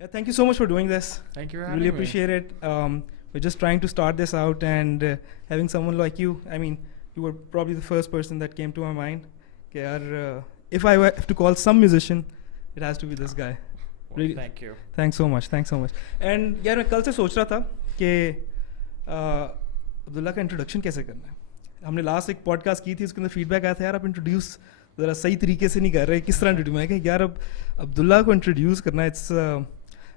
Yeah, thank you so much for doing this. Thank you for having Really me. appreciate it. We're just trying to start this out, and having someone like you. I mean, you were probably the first person that came to my mind. Okay, if I have to call some musician, it has to be this guy. Well, Really, thank you. Thanks so much. Thanks so much. And यार मैं कल से सोच रहा था कि अब्दुल्ला का introduction कैसे करना है. हमने लास्ट एक पॉडकास्ट की थी, उसके अंदर फीडबैक आया था यार आप इंट्रोड्यूस ज़रा सही तरीके से नहीं कर रहे, किस तरह इंट्रोड्यूस. मैं कहा यार अब अब्दुल्ला को इंट्रोड्यूस करना, it's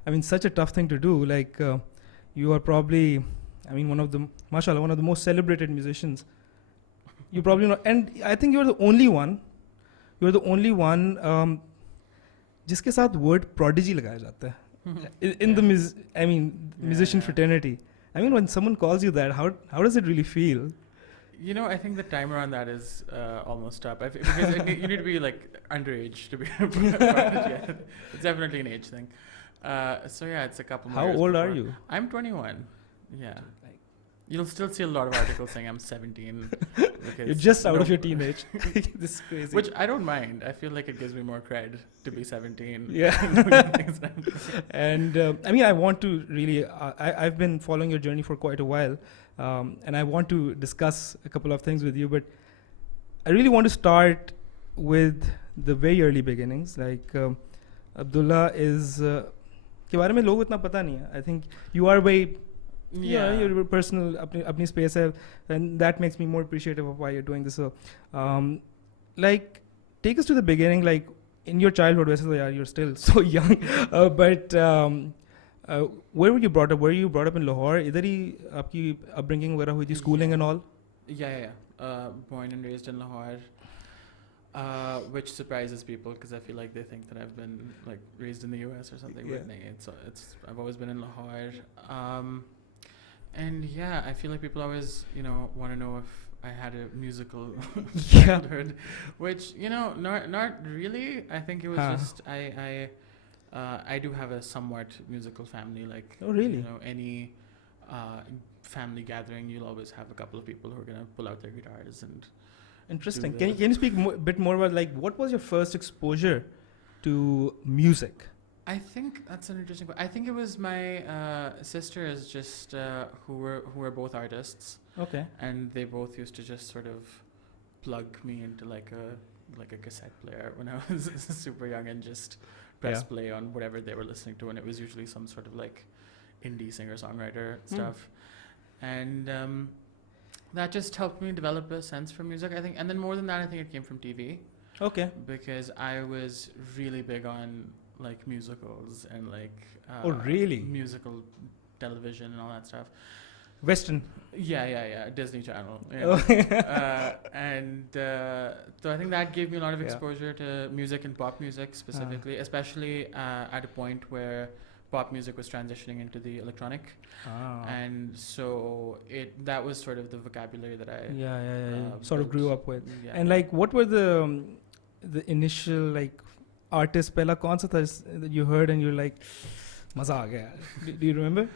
I mean such a tough thing to do. Like you are probably, I mean, one of the most celebrated musicians. You probably know, and I think you're the only one. You're the only one जिसके साथ word prodigy लगाया जाता है in the musician fraternity. I mean, when someone calls you that, how does it really feel? You know, I think the timer on that is almost up. Because you need to be like underage to be a prodigy. It's definitely an age thing. So yeah, it's a couple more How years old before. are you? I'm 21. Yeah. You'll still see a lot of articles saying I'm 17. You're just out of your teenage. This is crazy. Which I don't mind. I feel like it gives me more cred to be 17. Yeah. And I mean, I want to really, I've been following your journey for quite a while. And I want to discuss a couple of things with you, but I really want to start with the very early beginnings. Like Abdullah is, के बारे में लोगों इतना पता नहीं है. I think you are very, your personal अपनी space है, and that makes me more appreciative of why you're doing this. So, like, take us to the beginning. Like in your childhood, वैसे तो यार you're still so young, but where were you brought up? Were you brought up in Lahore? इधर ही आपकी upbringing वगैरह हुई थी, schooling and all? Yeah. Born and raised in Lahore, which surprises people because I feel like they think that I've been like raised in the US or something. Yeah. But it's I've always been in Lahore, and yeah, I feel like people always want to know if I had a musical childhood, which not really. I think it was just I do have a somewhat musical family. Like, oh really? Any family gathering, you'll always have a couple of people who are gonna pull out their guitars and. Interesting. Can you speak a bit more about like what was your first exposure to music? I think that's an interesting question. I think it was my sisters just who were both artists. Okay. And they both used to just sort of plug me into like a cassette player when I was super young and just press play on whatever they were listening to, and it was usually some sort of like indie singer-songwriter stuff. And that just helped me develop a sense for music, I think. And then more than that, I think it came from TV. Okay. Because I was really big on like musicals and like oh really? Musical television and all that stuff. Western. Yeah. Disney Channel. Yeah. And so I think that gave me a lot of exposure to music and pop music specifically, especially at a point where pop music was transitioning into the electronic. And so that was sort of the vocabulary that I sort of grew up with. Yeah. And like what were the initial like artists पहला कौन सा था that you heard and you're like मजा आ गया? Do you remember?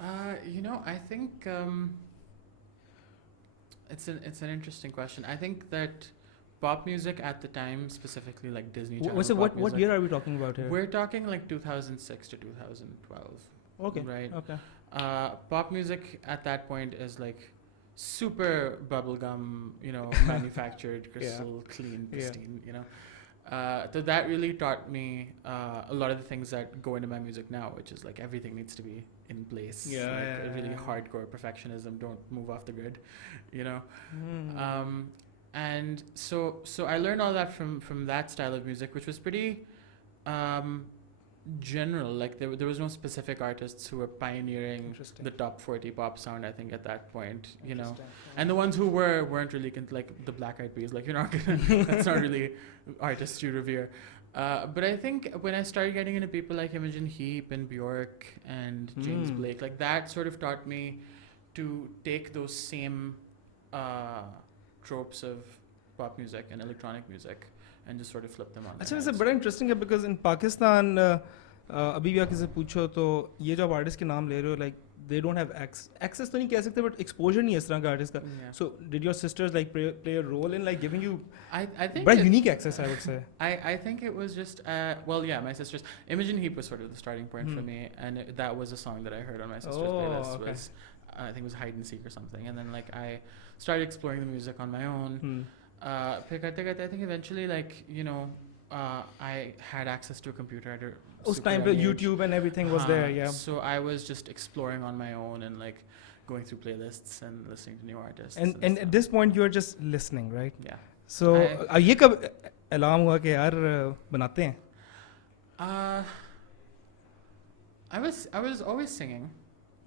I think it's an interesting question. I think that pop music at the time, specifically like Disney Channel. What year are we talking about here? We're talking like 2006 to 2012. Okay. Right. Okay. Pop music at that point is like super bubblegum, manufactured, crystal clean, pristine, So that really taught me a lot of the things that go into my music now, which is like everything needs to be in place. Really hardcore perfectionism, don't move off the grid, And so I learned all that from that style of music, which was pretty general. Like there was no specific artists who were pioneering the top 40 pop sound, I think, at that point, And the ones who weren't really like the Black Eyed Peas. Like you're not gonna that's not really artists you revere. But I think when I started getting into people like Imogen Heap and Bjork and James Blake, like that sort of taught me to take those same tropes of pop music and electronic music and just sort of flip them on. अच्छा वैसे बड़ा interesting है because in Pakistan अभी भी किसी से पूछो तो ये जो आप artist के नाम ले रहे हो like they don't have access तो नहीं कह सकते, but exposure नहीं है इस तरह का artist का. Yeah. So did your sisters like play a role in like giving you I think very unique access, I would say? I think it was just well, yeah, my sisters. Imogen Heap was sort of the starting point for me, and that was a song that I heard on my sister's playlist. Okay. Was I think it was Hide and Seek or something, and then like I started exploring the music on my own. I think eventually, like, you know, I had access to a computer at a Us time पे YouTube and everything was there, yeah. So I was just exploring on my own and like going through playlists and listening to new artists. And at this point you're just listening, right? Yeah. So ये कब alarm हुआ कि यार बनाते हैं? I was always singing.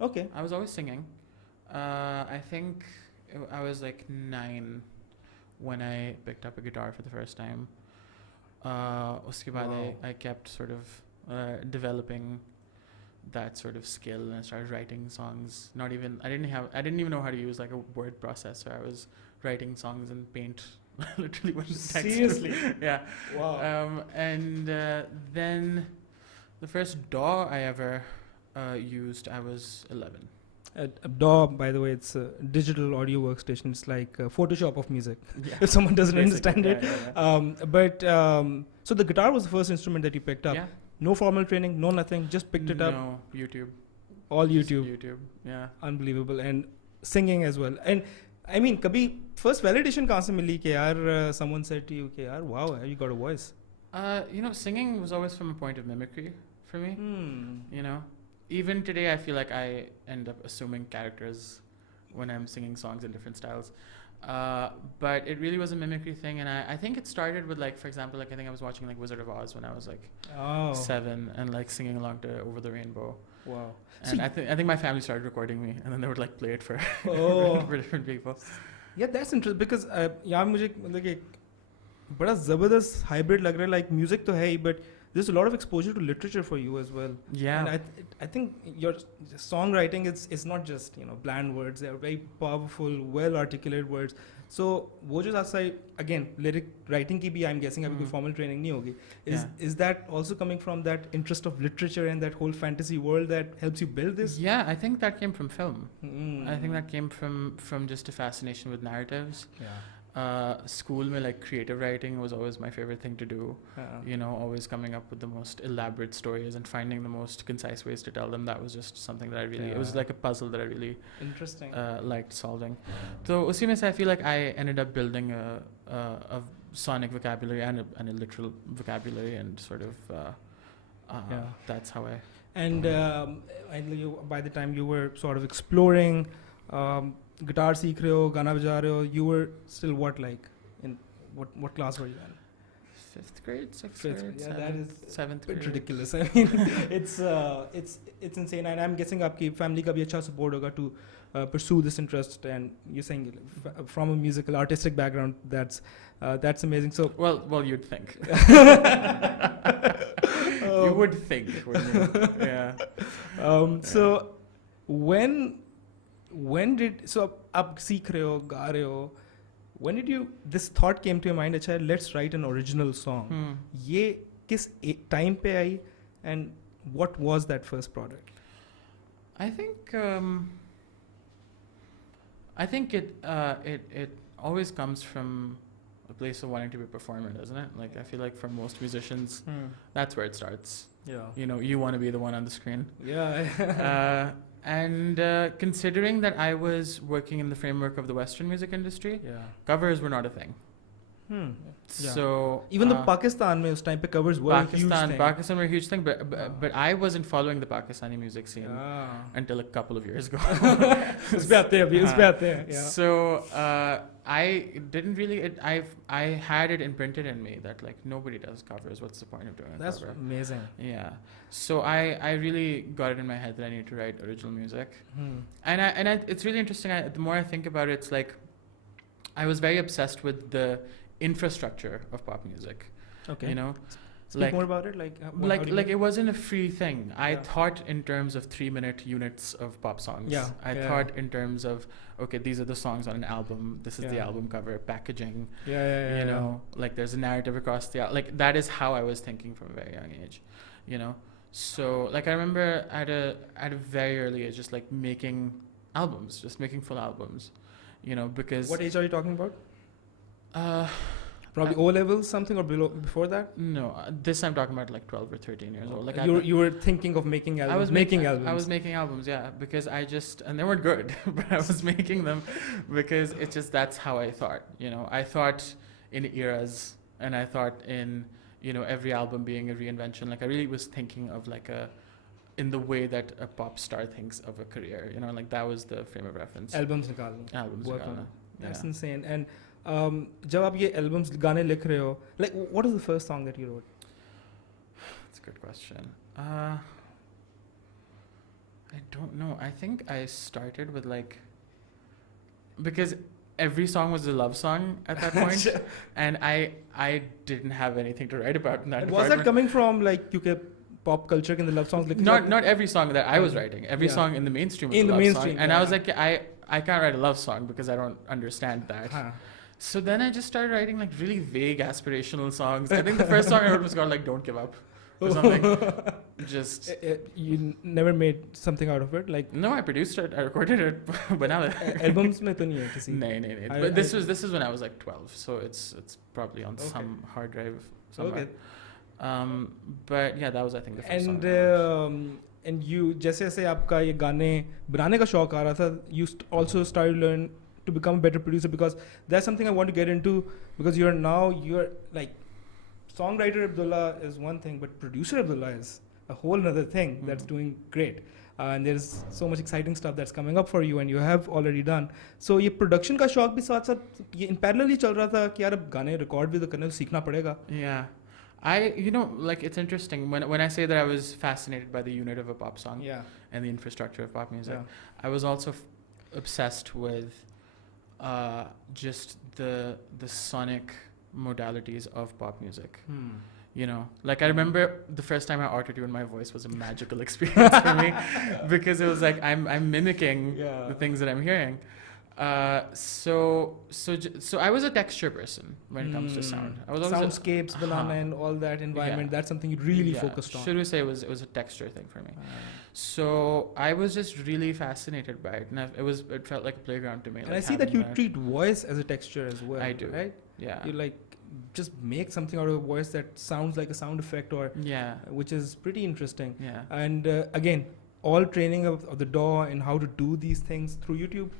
Okay. I was always singing. I think I was like 9 when I picked up a guitar for the first time. Uske baad I kept sort of developing that sort of skill, and I started writing songs. I didn't even know how to use like a word processor. I was writing songs in Paint, literally with text. Seriously? Yeah. Wow. And then the first DAW I ever used, I was 11. DAW, by the way, it's a digital audio workstation. It's like Photoshop of music. Yeah. If someone doesn't understand it. Yeah. So the guitar was the first instrument that you picked up. Yeah. No formal training, no nothing. Just picked it up. No, YouTube. All Just YouTube. YouTube. Yeah. Unbelievable. And singing as well. And I mean, कभी first validation कहाँ से मिली कि यार someone said to you कि यार wow, you got a voice. You know, singing was always from a point of mimicry for me. You know, even today I feel like I end up assuming characters when I'm singing songs in different styles. But it really was a mimicry thing, and I think it started with, like, for example, like I think I was watching like Wizard of Oz when I was like 7 and like singing along to Over the Rainbow. Wow. And I think my family started recording me, and then they would like play it for for different people. Yeah, that's interesting because यहाँ मुझे मतलब कि बड़ा ज़बरदस्त hybrid लग रहा है. Like music तो है ही, but there's a lot of exposure to literature for you as well. Yeah. And I think your songwriting is not just, you know, bland words. They are very powerful, well articulated words. So वो जो साथ again lyric writing की भी I'm guessing अभी कोई formal training नहीं होगी. Is that also coming from that interest of literature and that whole fantasy world that helps you build this? Yeah, I think that came from film. I think that came from just a fascination with narratives. Yeah. School mein, like creative writing was always my favorite thing to do. You know, always coming up with the most elaborate stories and finding the most concise ways to tell them. That was just something that I really it was like a puzzle that I really liked solving. So usi mein se I feel like I ended up building a sonic vocabulary and a literal vocabulary, and sort of that's how I. And by the time you were sort of exploring guitar सीख रहे हो, गाना बजा रहे हो, you were still what, like in what class were you in? 5th grade, 6th grade. Yeah, that is 7th grade. Ridiculous. I mean, it's insane, and I'm guessing आपकी family का भी अच्छा support होगा to pursue this interest. And you're saying from a musical artistic background, that's amazing. So well, you'd think. You would think, wouldn't you? Yeah. So when did आप सीख रहे हो, गा रहे हो, when did this thought came to your mind, अच्छा let's write an original song? ये किस time पे आई, and what was that first product? I think it always comes from a place of wanting to be a performer, doesn't it? Like I feel like for most musicians, that's where it starts. Yeah. You know, you want to be the one on the screen. Yeah. And considering that I was working in the framework of the Western music industry, covers were not a thing. So even though Pakistan mein us time pe covers were a huge thing. Pakistan were a huge thing, but I wasn't following the Pakistani music scene until a couple of years ago. So I didn't really. I had it imprinted in me that like nobody does covers. What's the point of doing a cover? That's amazing. Yeah. So I really got it in my head that I need to write original music. And it's really interesting. The more I think about it, it's like I was very obsessed with the infrastructure of pop music. Okay. You know, speak more about it. Like it wasn't a free thing. I thought in terms of 3-minute units of pop songs. I thought in terms of, okay, these are the songs on an album. This is the album cover, packaging. You know, like there's a narrative across the like that is how I was thinking from a very young age. You know, So like I remember at a very early age, just like making albums, just making full albums, you know, because What age are you talking about? uh, Probably O levels, something, or below before that. no, this I'm talking about like 12 or 13 years old. Like You were thinking of making albums. I was making albums. I was making albums, yeah, because and they weren't good, but I was making them because it's just that's how I thought. You know, I thought in eras, and I thought in, you know, every album being a reinvention. Like I really was thinking of like in the way that a pop star thinks of a career. You know, like that was the frame of reference. Albums निकालना. Albums. Work on निकालना, it. That's yeah. insane. And जब आप ये albums गाने लिख रहे हो, like what is the first song that you wrote? That's a good question. I don't know. I think I started with like, because every song was a love song at that point, and I didn't have anything to write about in that. Was that coming from like UK pop culture in the love songs? Not every song that I was writing. Every Yeah. song in the mainstream was In a the love mainstream, song, and yeah. I was like, I can't write a love song because I don't understand that. Huh. So then I just started writing like really vague aspirational songs. I think the first song I wrote was called like "Don't Give Up" or something. Just You never made something out of it, like no, I produced it, I recorded it, but now albums में तो नहीं है किसी. no. But this was when I was like 12, so it's probably on Okay. some hard drive somewhere. Okay. But yeah, that was I think the first And song. I wrote. and you जैसे जैसे आपका ये गाने बनाने का शौक आ रहा था, you also started learn to become a better producer, because that's something I want to get into, because you're like songwriter Abdullah is one thing, but producer Abdullah is a whole other thing that's doing great. And there's so much exciting stuff that's coming up for you, and you have already done. So ये production का शौक भी साथ साथ ये in parallel ही चल रहा था कि यार अब गाने record भी तो करने तो सीखना पड़ेगा. Yeah. You know, like it's interesting when I say that I was fascinated by the unit of a pop song Yeah. and the infrastructure of pop music. Yeah. I was also obsessed with just the sonic modalities of pop music. You know, like I remember the first time I auto-tuned my voice was a magical experience for me, because it was like I'm mimicking the things that I'm hearing. So I was a texture person when it comes to sound. I was always soundscapes, banana, and all that environment. Yeah. That's something you really focused on. Should we say it was a texture thing for me? So I was just really fascinated by it, and it felt like a playground to me. And like I see that you having treat voice as a texture as well. I do. Right? Yeah. You like just make something out of a voice that sounds like a sound effect, or which is pretty interesting. Yeah. And again, all training of the DAW and how to do these things through YouTube.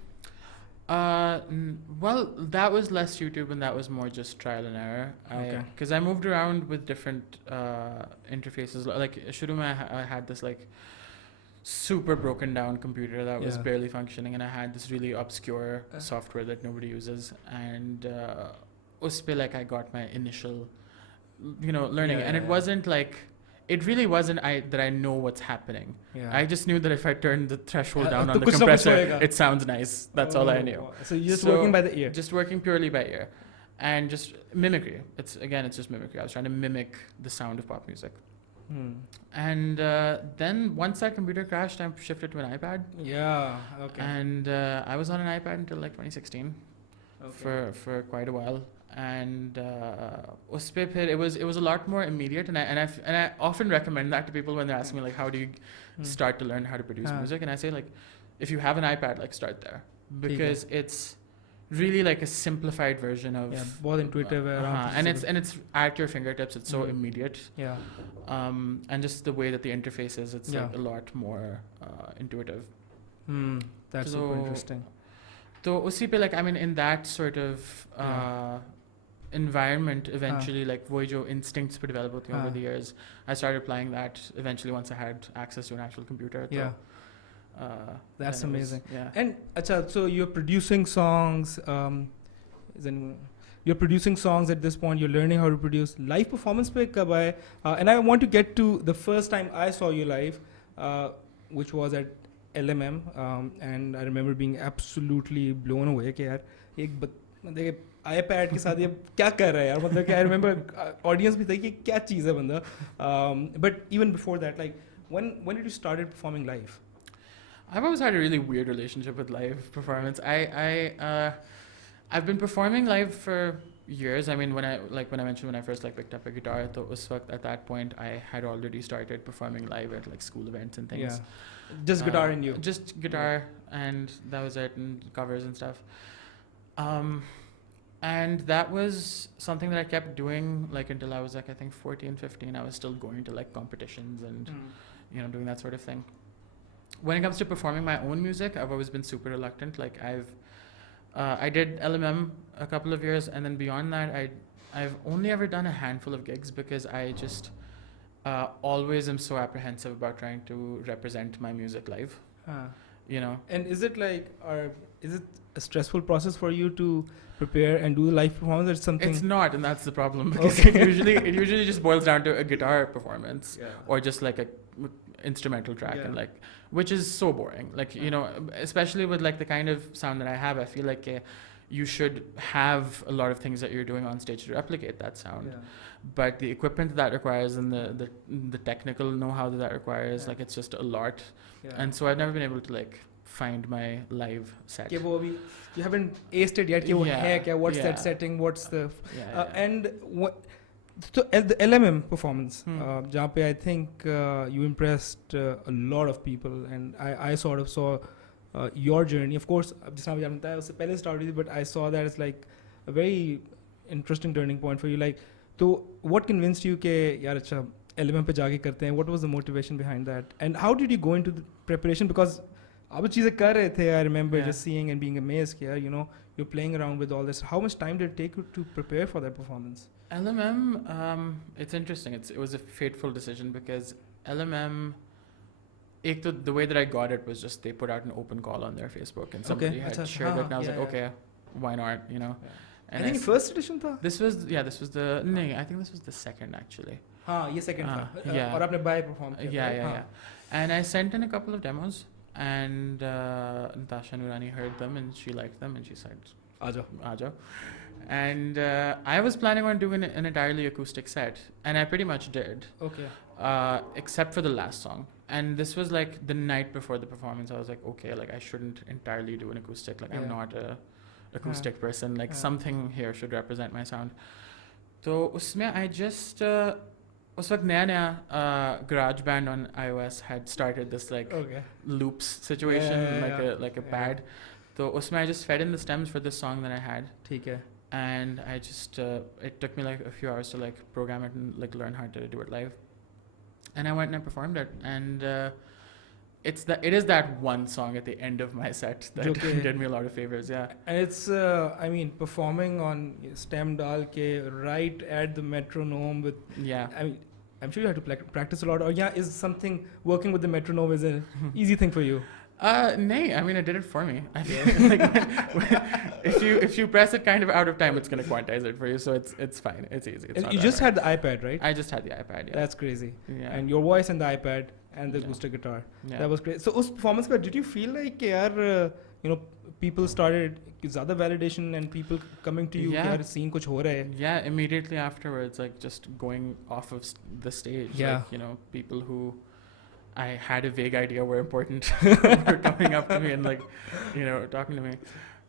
Well, that was less YouTube, and that was more just trial and error. Because I moved around with different interfaces. Like Shuruma, I had this like super broken down computer that was barely functioning, and I had this really obscure software that nobody uses, and uspe like I got my initial, learning, and it wasn't like. It really wasn't that I know what's happening. Yeah. I just knew that if I turned the threshold down on the compressor, it sounds nice. That's all I knew. So you're just working by the ear. Just working purely by ear. And just mimicry. It's just mimicry. I was trying to mimic the sound of pop music. And then once that computer crashed, I shifted to an iPad. Yeah, okay. And I was on an iPad until like 2016 for quite a while. And it was a lot more immediate, and I often recommend that to people when they're asking me like, how do you start to learn how to produce music, and I say like, if you have an iPad, like start there, because it's really like a simplified version of बहुत intuitive and it's at your fingertips. It's so immediate, and just the way that the interface is, it's like a lot more intuitive. That's super interesting. So usi pe, like, I mean, in that sort of environment, eventually like wo jo instincts pe develop hoti over the years, I started applying that eventually once I had access to an actual computer. That's amazing. Yeah. And so you're producing songs, you're producing songs at this point, you're learning how to produce. Live performance pe kab aaye? And I want to get to the first time I saw you live, which was at LMM, and I remember being absolutely blown away कि यार एक iPad के साथ ये क्या कर रहा है यार, मतलब कि I remember audience भी था कि क्या चीज़ है बंदा. But even before that, like when did you started performing live? I've always had a really weird relationship with live performance. I've been performing live for years. I mean, when I mentioned when I first like picked up a guitar, at that point I had already started performing live at like school events and things. Yeah. Just guitar in you. Just guitar, and that was it, and covers and stuff. And that was something that I kept doing like until I was like I think 14, 15. I was still going to like competitions and doing that sort of thing. When it comes to performing my own music, I've always been super reluctant. Like I did LMM a couple of years, and then beyond that, I've only ever done a handful of gigs because I just always am so apprehensive about trying to represent my music live. And is it is it a stressful process for you to prepare and do the live performance, or something? It's not, and that's the problem. Because it usually just boils down to a guitar performance or just like a instrumental track, and like, which is so boring. Like, especially with like the kind of sound that I have, I feel like you should have a lot of things that you're doing on stage to replicate that sound. But the equipment that requires and the technical know-how that requires, like, it's just a lot. And so I've never been able to like find my live set. You haven't aced it yet. What's that setting? What's the and what? So the LMM performance, जहाँ पे I think you impressed a lot of people, and I sort of saw your journey. Of course, जिस तरह आपने बताया उससे पहले start हुई थी, but I saw that it's like a very interesting turning point for you. Like, so what convinced you कि यार अच्छा LMM पे जाके करते हैं? What was the motivation behind that? And how did you go into the preparation? Because आप चीज़ें कर रहे थे. I remember just seeing and being amazed कि you're playing around with all this. How much time did it take you to prepare for that performance? LMM, it's interesting. It was a fateful decision because LMM, the way that I got it was just they put out an open call on their Facebook and somebody had shared it, and I was like, okay, why not, And I think first edition tha? This was the, I think this was the second actually. ये second tha. और आपने by perform किया. Yeah. And I sent in a couple of demos, and Natasha Noorani heard them and she liked them and she said, Aajo. And I was planning on doing an entirely acoustic set, and I pretty much did. Okay. Except for the last song. And this was like the night before the performance. I was like, okay, like I shouldn't entirely do an acoustic. Like I'm not a acoustic person. Like something here should represent my sound. So usme I just उस वक्त नया GarageBand on iOS had started this like loops situation, like a pad. So उसमें I just fed in the stems for this song that I had. ठीक है. And I just it took me like a few hours to like program it and like learn how to do it live. And I went and I performed it, and it is that one song at the end of my set that did me a lot of favors. And it's I mean, performing on stem dal ke right at the metronome with I mean, I'm sure you have to practice a lot. Or is something working with the metronome is an easy thing for you? Nay, I mean, it did it for me. I feel like if you press it kind of out of time, it's gonna quantize it for you, so it's fine. It's easy. You just had the iPad, right? I just had the iPad. Yeah. That's crazy. Yeah. And your voice and the iPad and the acoustic guitar. Yeah. That was great. So, उस performance पे did you feel like यार people started ज़्यादा validation and people coming to you यार scene कुछ हो रहा है? Yeah, immediately afterwards, like just going off of the stage, like people who I had a vague idea were important were coming up to me and like talking to me.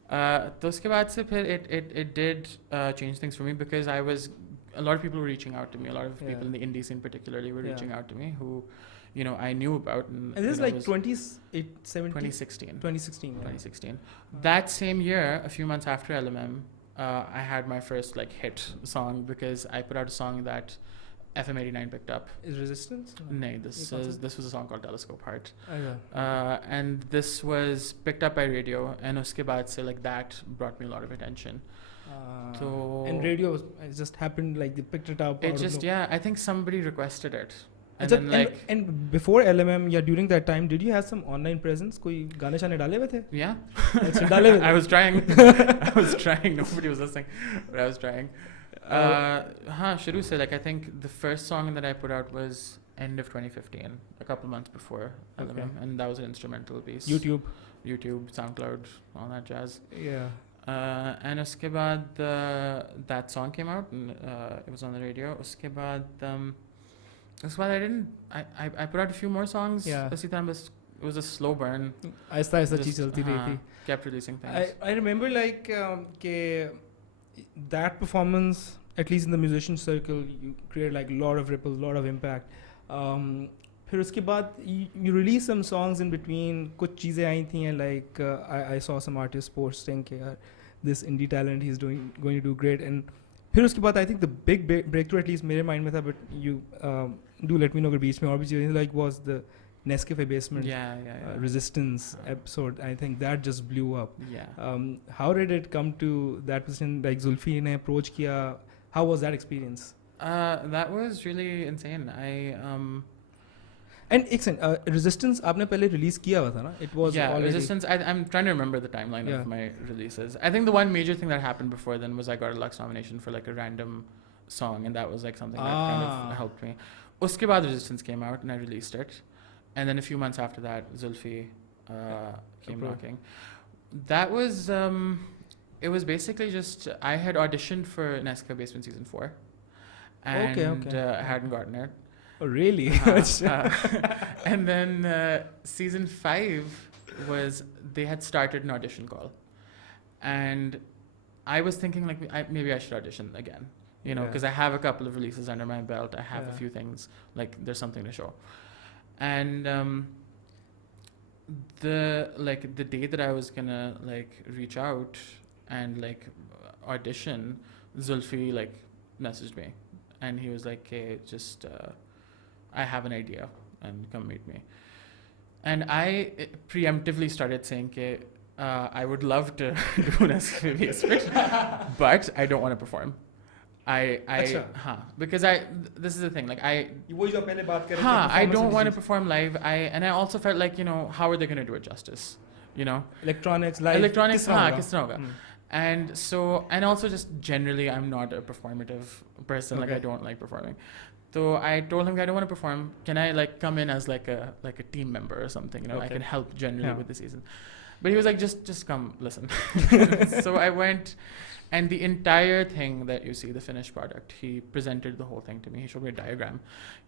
तो उसके बाद से फिर it did change things for me, because a lot of people were reaching out to me. A lot of people in the indie scene particularly were reaching out to me who I knew about. And this is like 2016. 2016. That same year, a few months after LMM, I had my first like hit song, because I put out a song that FM89 picked up. Is Resistance? No, this was a song called Telescope Heart. And this was picked up by radio, and uske baad se like that brought me a lot of attention. And radio it just happened, like they picked it up. It just I think somebody requested it. And before LMM, during that time, did you have some online presence? कोई गाने शाने डाले हुए थे? Yeah. I was trying. Nobody was listening, but I was trying. Shuru se, like I think the first song that I put out was end of 2015, a couple months before LMM, and that was an instrumental piece. YouTube, SoundCloud, all that jazz. Yeah. And uske baad that song came out, and it was on the radio. Uske baad I put out a few more songs. Yeah. It was a slow burn. आहिस्ता चीज़ चलती रही थी. Kept releasing things. I remember like that performance, at least in the musician circle, you create like a lot of ripples, a lot of impact. फिर उसके बाद you release some songs in between. कुछ चीज़ें आई थी हैं like I saw some artists posting कि यार this indie talent he's going to do great, and फिर उसके बाद I think the big breakthrough at least मेरे mind में था, but you do let me know अगर बीच में और भी चीज़ें like was the NESCAFE basement resistance episode. I think that just blew up. How did it come to that position? Like Xulfi ने approach किया. How was that experience? That was really insane. And Resistance आपने पहले release किया हुआ था ना? It was already Resistance. I'm trying to remember the timeline of my releases. I think the one major thing that happened before then was I got a Lux nomination for like a random song, and that was like something that kind of helped me. Uske baad Resistance came out and I released it, and then a few months after that Xulfi came knocking. That was it was basically just I had auditioned for NESCAFE Basement Season 4 and hadn't gotten it. Oh really? And then Season 5 was they had started an audition call, and I was thinking like maybe I should audition again, you know, because I have a couple of releases under my belt. I have a few things, like there's something to show. And the day that I was gonna like reach out and like audition, Xulfi like messaged me, and he was like, "Hey, just I have an idea, and come meet me." And I preemptively started saying, "Okay, I would love to do NESCAFE Basement, but I don't want to perform. Because this is the thing, like I don't want to perform live. And I also felt like, you know, how are they going to do it justice, you know? Electronics live, kis tarah hoga? And so, and also just generally I'm not a performative person. Like I don't like performing. So I told him I don't want to perform. Can I like come in as like a team member or something, you know? I can help generally with the season. But he was like, just come listen. So I went, and the entire thing that you see, the finished product, he presented the whole thing to me. He showed me a diagram.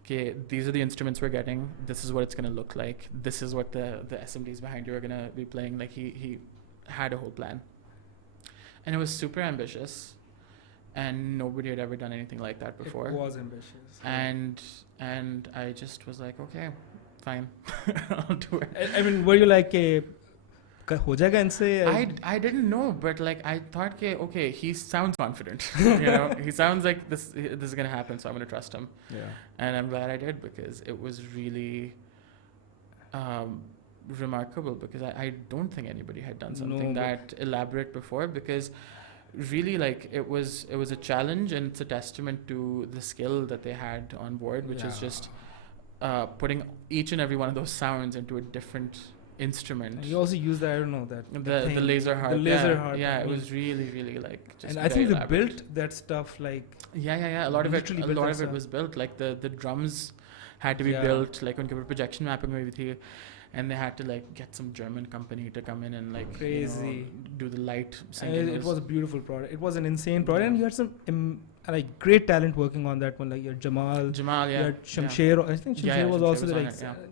Okay, these are the instruments we're getting. This is what it's going to look like. This is what the SMDs behind you are going to be playing. Like he had a whole plan. And it was super ambitious. And nobody had ever done anything like that before. It was ambitious. And I just was like, okay, fine. I'll do it. I mean, were you like हो जाएगा इनसे? I didn't know, but like I thought okay, he sounds confident. You know, he sounds like this is gonna happen, so I'm gonna trust him. And I'm glad I did, because it was really remarkable, because I don't think anybody had done something that elaborate before, because really like it was a challenge, and it's a testament to the skill that they had on board, which is just putting each and every one of those sounds into a different instrument. And you also use the, I don't know, that the laser harp. The laser harp. Yeah, it was really like just. And I think they built that stuff like. Yeah. A lot of it was built. Like the drums had to be built. Like उनके ऊपर projection mapping हुई थी, and they had to like get some German company to come in and like crazy, you know, do the light syncing. It was a beautiful product. It was an insane product, and you had some like great talent working on that one. Like your Jamal, you had Shamsher. I think Shamsher was also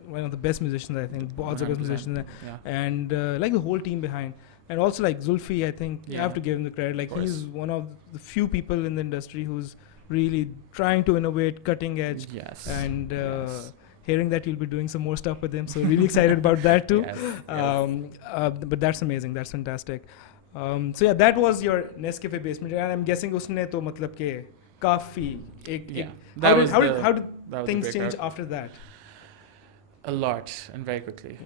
one of the best musicians. I think बहुत the best musicians, and like the whole team behind. And also like Xulfi, I think you have to give him the credit. Like he's one of the few people in the industry who's really trying to innovate, cutting edge. And hearing that you'll be doing some more stuff with him, so really excited about that too. But that's amazing. That's fantastic. So yeah, that was your NESCAFE Basement, and I'm guessing उसने तो मतलब के काफी how did things change after that? A lot, and very quickly.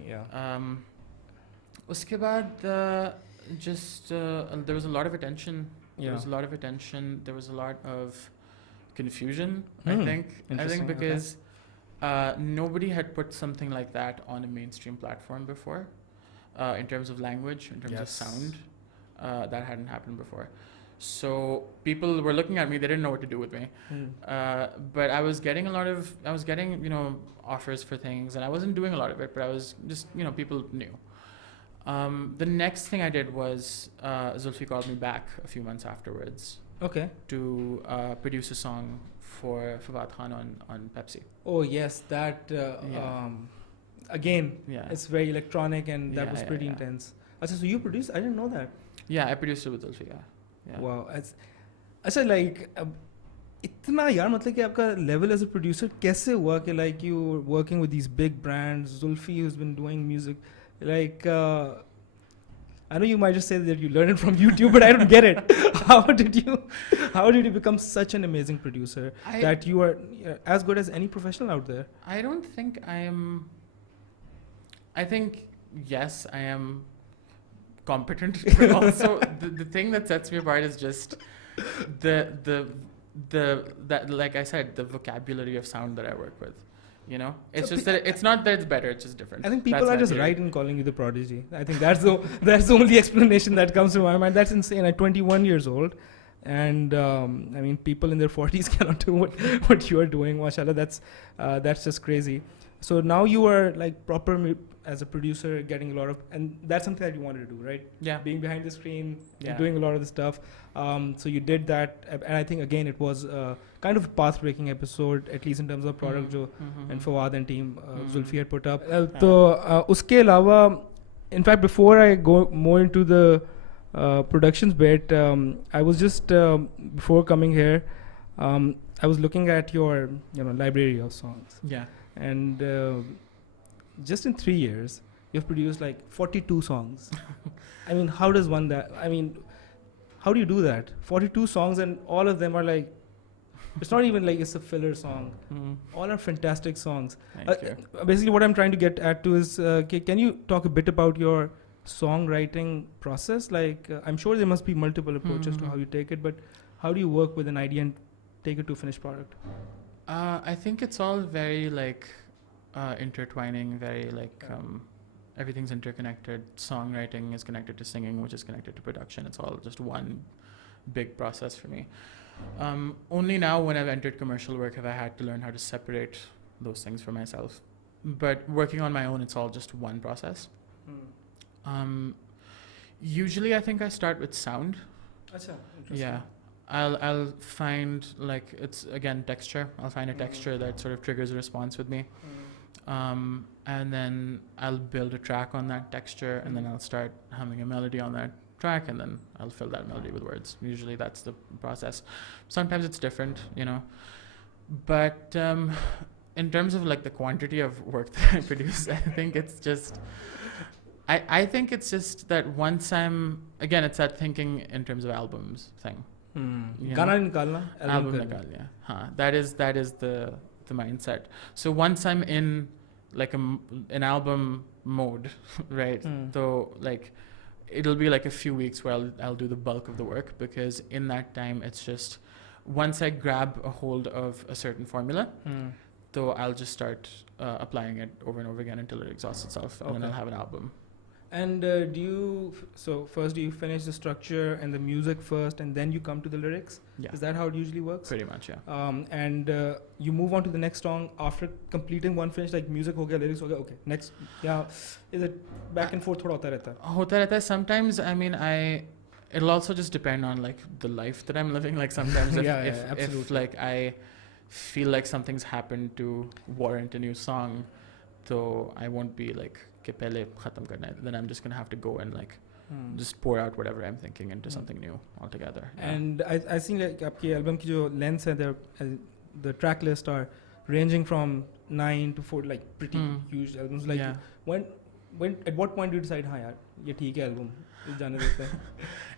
उसके बाद just there was a lot of attention. There was a lot of attention. There was a lot of confusion. I think because nobody had put something like that on a mainstream platform before, in terms of language, in terms of sound. That hadn't happened before. So people were looking at me, they didn't know what to do with me. But I was getting you know, offers for things, and I wasn't doing a lot of it, but I was just, you know, people knew. The next thing I did was Xulfi called me back a few months afterwards. To produce a song for Fawad Khan on Pepsi. Oh yes, that again, it's very electronic, and that was pretty intense. So you produced? I didn't know that. Yeah, I produced it with Xulfi. Wow, अच्छा like इतना यार मतलब कि आपका level as a producer कैसे हुआ कि like you were working with these big brands, Xulfi who's been doing music, like I know you might just say that you learned it from YouTube, but I don't get it. How did you become such an amazing producer that you are as good as any professional out there? I don't think I am. I think yes, I am competent, but also the thing that sets me apart is just the that, like I said, the vocabulary of sound that I work with. You know, it's So just that it's not that it's better, it's just different. I think people That's are my just theory. right in calling you the prodigy. I think that's the only explanation that comes to my mind. That's insane. At 21 years old, and I mean, people in their 40s cannot do what you are doing. Mashallah, that's just crazy. So now you are like as a producer, getting a lot of, and that's something that you wanted to do, right? Yeah. Being behind the screen, Yeah. and doing a lot of the stuff. So you did that, and I think again it was kind of a path-breaking episode, at least in terms of product jo and Fawad and team Xulfi had put up. So uske alawa, in fact, before I go more into the productions bit, I was just before coming here, I was looking at your library of songs, Yeah. and just in 3 years you've produced like 42 songs. I mean, how does one that? I mean, how do you do that? 42 songs, and all of them are like, it's not even like it's a filler song. All are fantastic songs. Thank you. Basically, what I'm trying to get at to is, can you talk a bit about your songwriting process? Like, I'm sure there must be multiple approaches to how you take it, but how do you work with an idea and take it to a finished product? I think it's all very like intertwining, very like everything's interconnected. Songwriting is connected to singing, which is connected to production. It's all just one big process for me. Only now when I've entered commercial work have I had to learn how to separate those things for myself. But working on my own, it's all just one process. Usually I think I start with sound. Achha, Yeah. I'll find like, it's again texture. I'll find a texture that sort of triggers a response with me. And then I'll build a track on that texture, and then I'll start humming a melody on that track, and then I'll fill that melody with words. Usually that's the process. Sometimes it's different, you know. But in terms of like the quantity of work that I produce, I think it's just, I think it's just that once again, it's that thinking in terms of albums thing. Gana nikalna, Album nikalna. That is the mindset. So once I'm in like an album mode, right? So like it'll be like a few weeks where I'll do the bulk of the work, because in that time it's just once I grab a hold of a certain formula, so I'll just start applying it over and over again until it exhausts itself, and then I'll have an album. And first do you finish the structure and the music first, and then you come to the lyrics? Yeah. Is that how it usually works? Pretty much, yeah. And you move on to the next song after completing one finish, like music ho gaya, lyrics ho gaya, okay, next. Yeah. Is it back and forth? Hota rehta hai. Sometimes, I mean, it'll also just depend on like the life that I'm living. Like sometimes if like I feel like something's happened to warrant a new song, so I won't be like, pehle khatam karna hai, then I'm just gonna have to go and like just pour out whatever I'm thinking into something new altogether. Yeah. And I think like aapki album ki jo lengths hai, the track list are ranging from 9 to 4, like pretty huge albums. Like when at what point do you decide, yaar, ye theek hai album, jaane dete hain?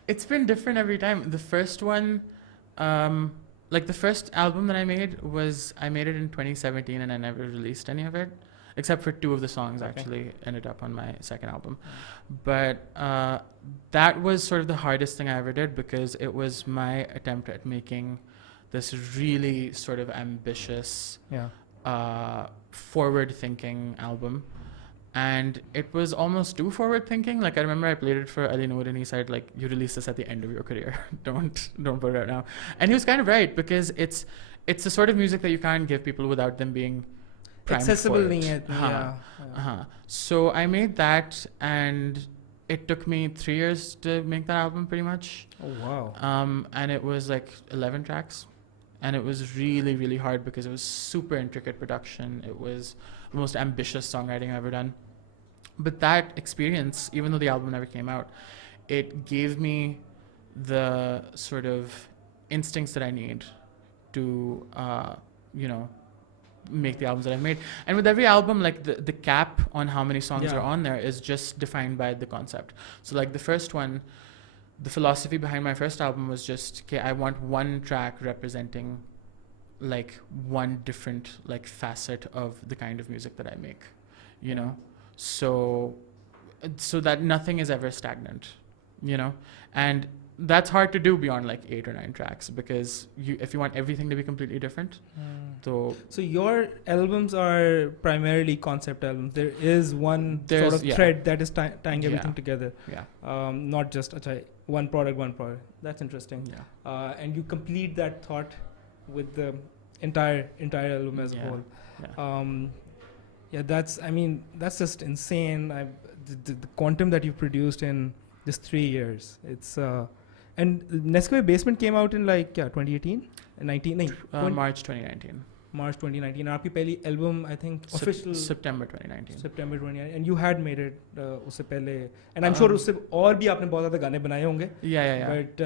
It's been different every time. The first one, like the first album that I made it in 2017, and I never released any of it. Except for 2 of the songs actually ended up on my second album. But that was sort of the hardest thing I ever did, because it was my attempt at making this really sort of ambitious, forward-thinking album. And it was almost too forward-thinking. Like I remember I played it for Ali Noor, and he said like, you release this at the end of your career. Don't put it out now. And he was kind of right, because it's the sort of music that you can't give people without them being accessible. So I made that, and it took me 3 years to make that album pretty much. Oh wow. And it was like 11 tracks, and it was really, really hard because it was super intricate production. It was the most ambitious songwriting I've ever done. But that experience, even though the album never came out, it gave me the sort of instincts that I need to make the albums that I've made. And with every album, like the cap on how many songs are on there is just defined by the concept. So like the first one, the philosophy behind my first album was just, okay, I want one track representing like one different like facet of the kind of music that I make, you know, so that nothing is ever stagnant, you know, and that's hard to do beyond like 8 or 9 tracks, because if you want everything to be completely different. So your albums are primarily concept albums. There is one sort of thread that is tying everything together. Not just one product. That's interesting. And you complete that thought with the entire album as a whole. That's just insane. The quantum that you've produced in just 3 years. It's and NESCAFE Basement came out in like 2018 March 2019. March 2019. आपकी पहली album I think official September 2019. September 2019, and you had made it उससे पहले, and I'm sure उससे और भी आपने बहुत ज़्यादा गाने बनाए होंगे. But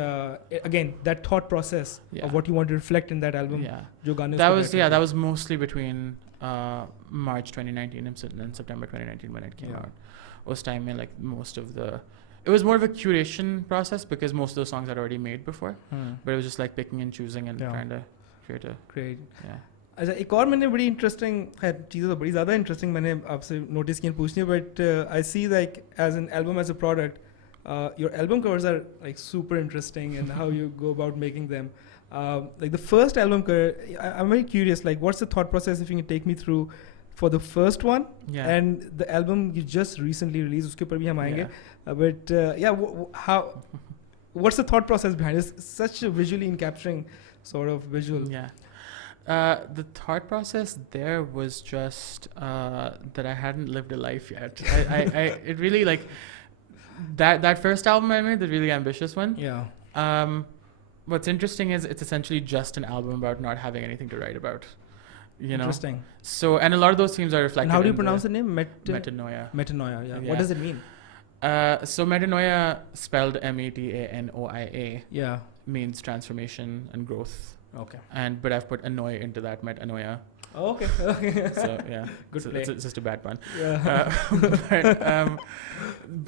again, that thought process of what you want to reflect in that album. जो गाने that was mostly between March 2019 and September 2019 when it came out. उस time में like most of the it was more of a curation process because most of the songs I'd already made before, but it was just like picking and choosing and trying to create. अच्छा, एक और मैंने बड़ी interesting चीज़ें तो बड़ी ज़्यादा interesting मैंने आपसे नोटिस की पूछनी है, but I see like as an album as a product your album covers are like super interesting and how you go about making them. Like the first album cover, I'm very curious, like what's the thought process, if you can take me through for the first one and the album you just recently released, uske upar bhi hum aayenge, but how what's the thought process behind it? It's such a visually encapturing sort of visual. The thought process there was just that I hadn't lived a life yet. It really like that first album I made, the really ambitious one. What's interesting is it's essentially just an album about not having anything to write about. You know? Interesting. So, and a lot of those themes are reflected. And how do you pronounce the name? Metanoia. Metanoia. What does it mean? So metanoia, spelled METANOIA. Means transformation and growth. Okay. But I've put annoy into that, metanoia. Oh, okay. So good play. It's just a bad pun.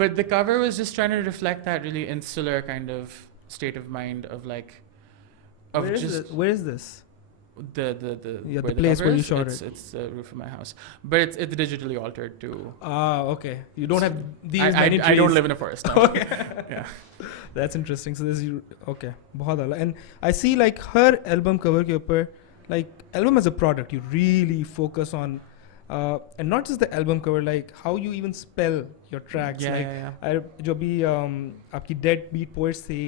But the cover was just trying to reflect that really insular kind of state of mind of like, where is this? The place where you shot it. It's the roof of my house, but it's digitally altered too. Okay. You don't have these many trees. I don't live in a forest. No. Okay. That's interesting. So this is okay. बहुत अलग. And I see like her album cover के ऊपर, like album as a product, you really focus on, and not just the album cover, like how you even spell your tracks. जो भी आपकी Dead Beat Poets थी,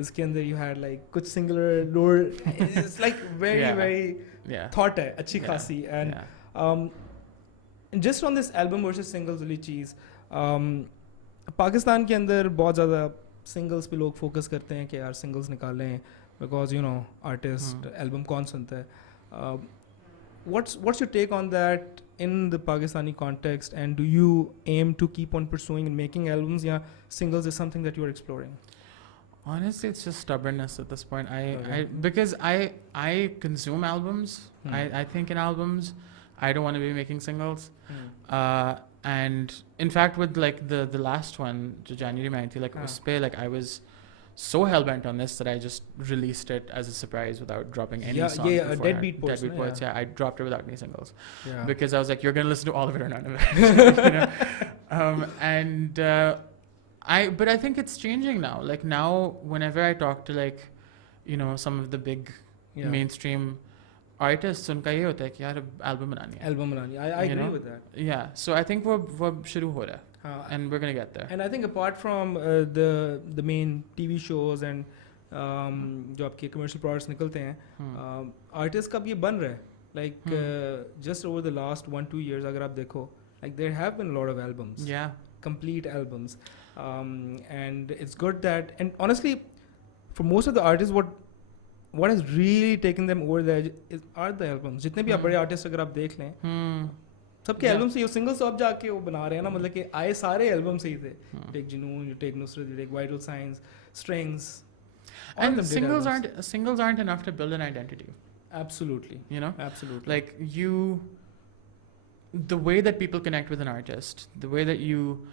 उसके अंदर you had like कुछ singular lower, it's like very thought है अच्छी खासी, and just on this album versus singles वाली चीज़, पाकिस्तान के अंदर बहुत ज़्यादा singles पे लोग focus करते हैं कि यार singles निकालें because you know artist album कौन सुनता है. What's your take on that in the Pakistani context, and do you aim to keep on pursuing and making albums, या singles is something that you are exploring? Honestly, it's just stubbornness at this point. Because I consume albums. I think in albums. I don't want to be making singles. And in fact, with like the last one, January 19th, like uspe, like I was so hell bent on this that I just released it as a surprise without dropping any songs. Dead Beat Poets. I dropped it without any singles because I was like, you're gonna listen to all of it or none of it. You know? But I think it's changing now. Like now, whenever I talk to like, you know, some of the big mainstream artists, उनका ये होता है कि यार album बनानी है. I agree with that. Yeah, so I think वो शुरू हो रहा है, and we're gonna get there. And I think apart from the main TV shows and जो आपके commercial products निकलते हैं, artists का भी ये बन रहा है. Like just over the last 1-2 years, अगर आप देखो, like there have been a lot of albums. Complete albums. And it's good that, and honestly, for most of the artists, what has really taken them over the edge are the albums. जितने भी आप बड़े artists अगर आप देख लें, सबके albums से, singles तो अब जाके वो बना रहे हैं ना, मतलब कि आए सारे albums से ही थे. You take Junoon, you take Nusrat, you take Vital Signs, Strings. And singles aren't enough to build an identity. Absolutely. You know? Absolutely. Like the way that people connect with an artist, the way that you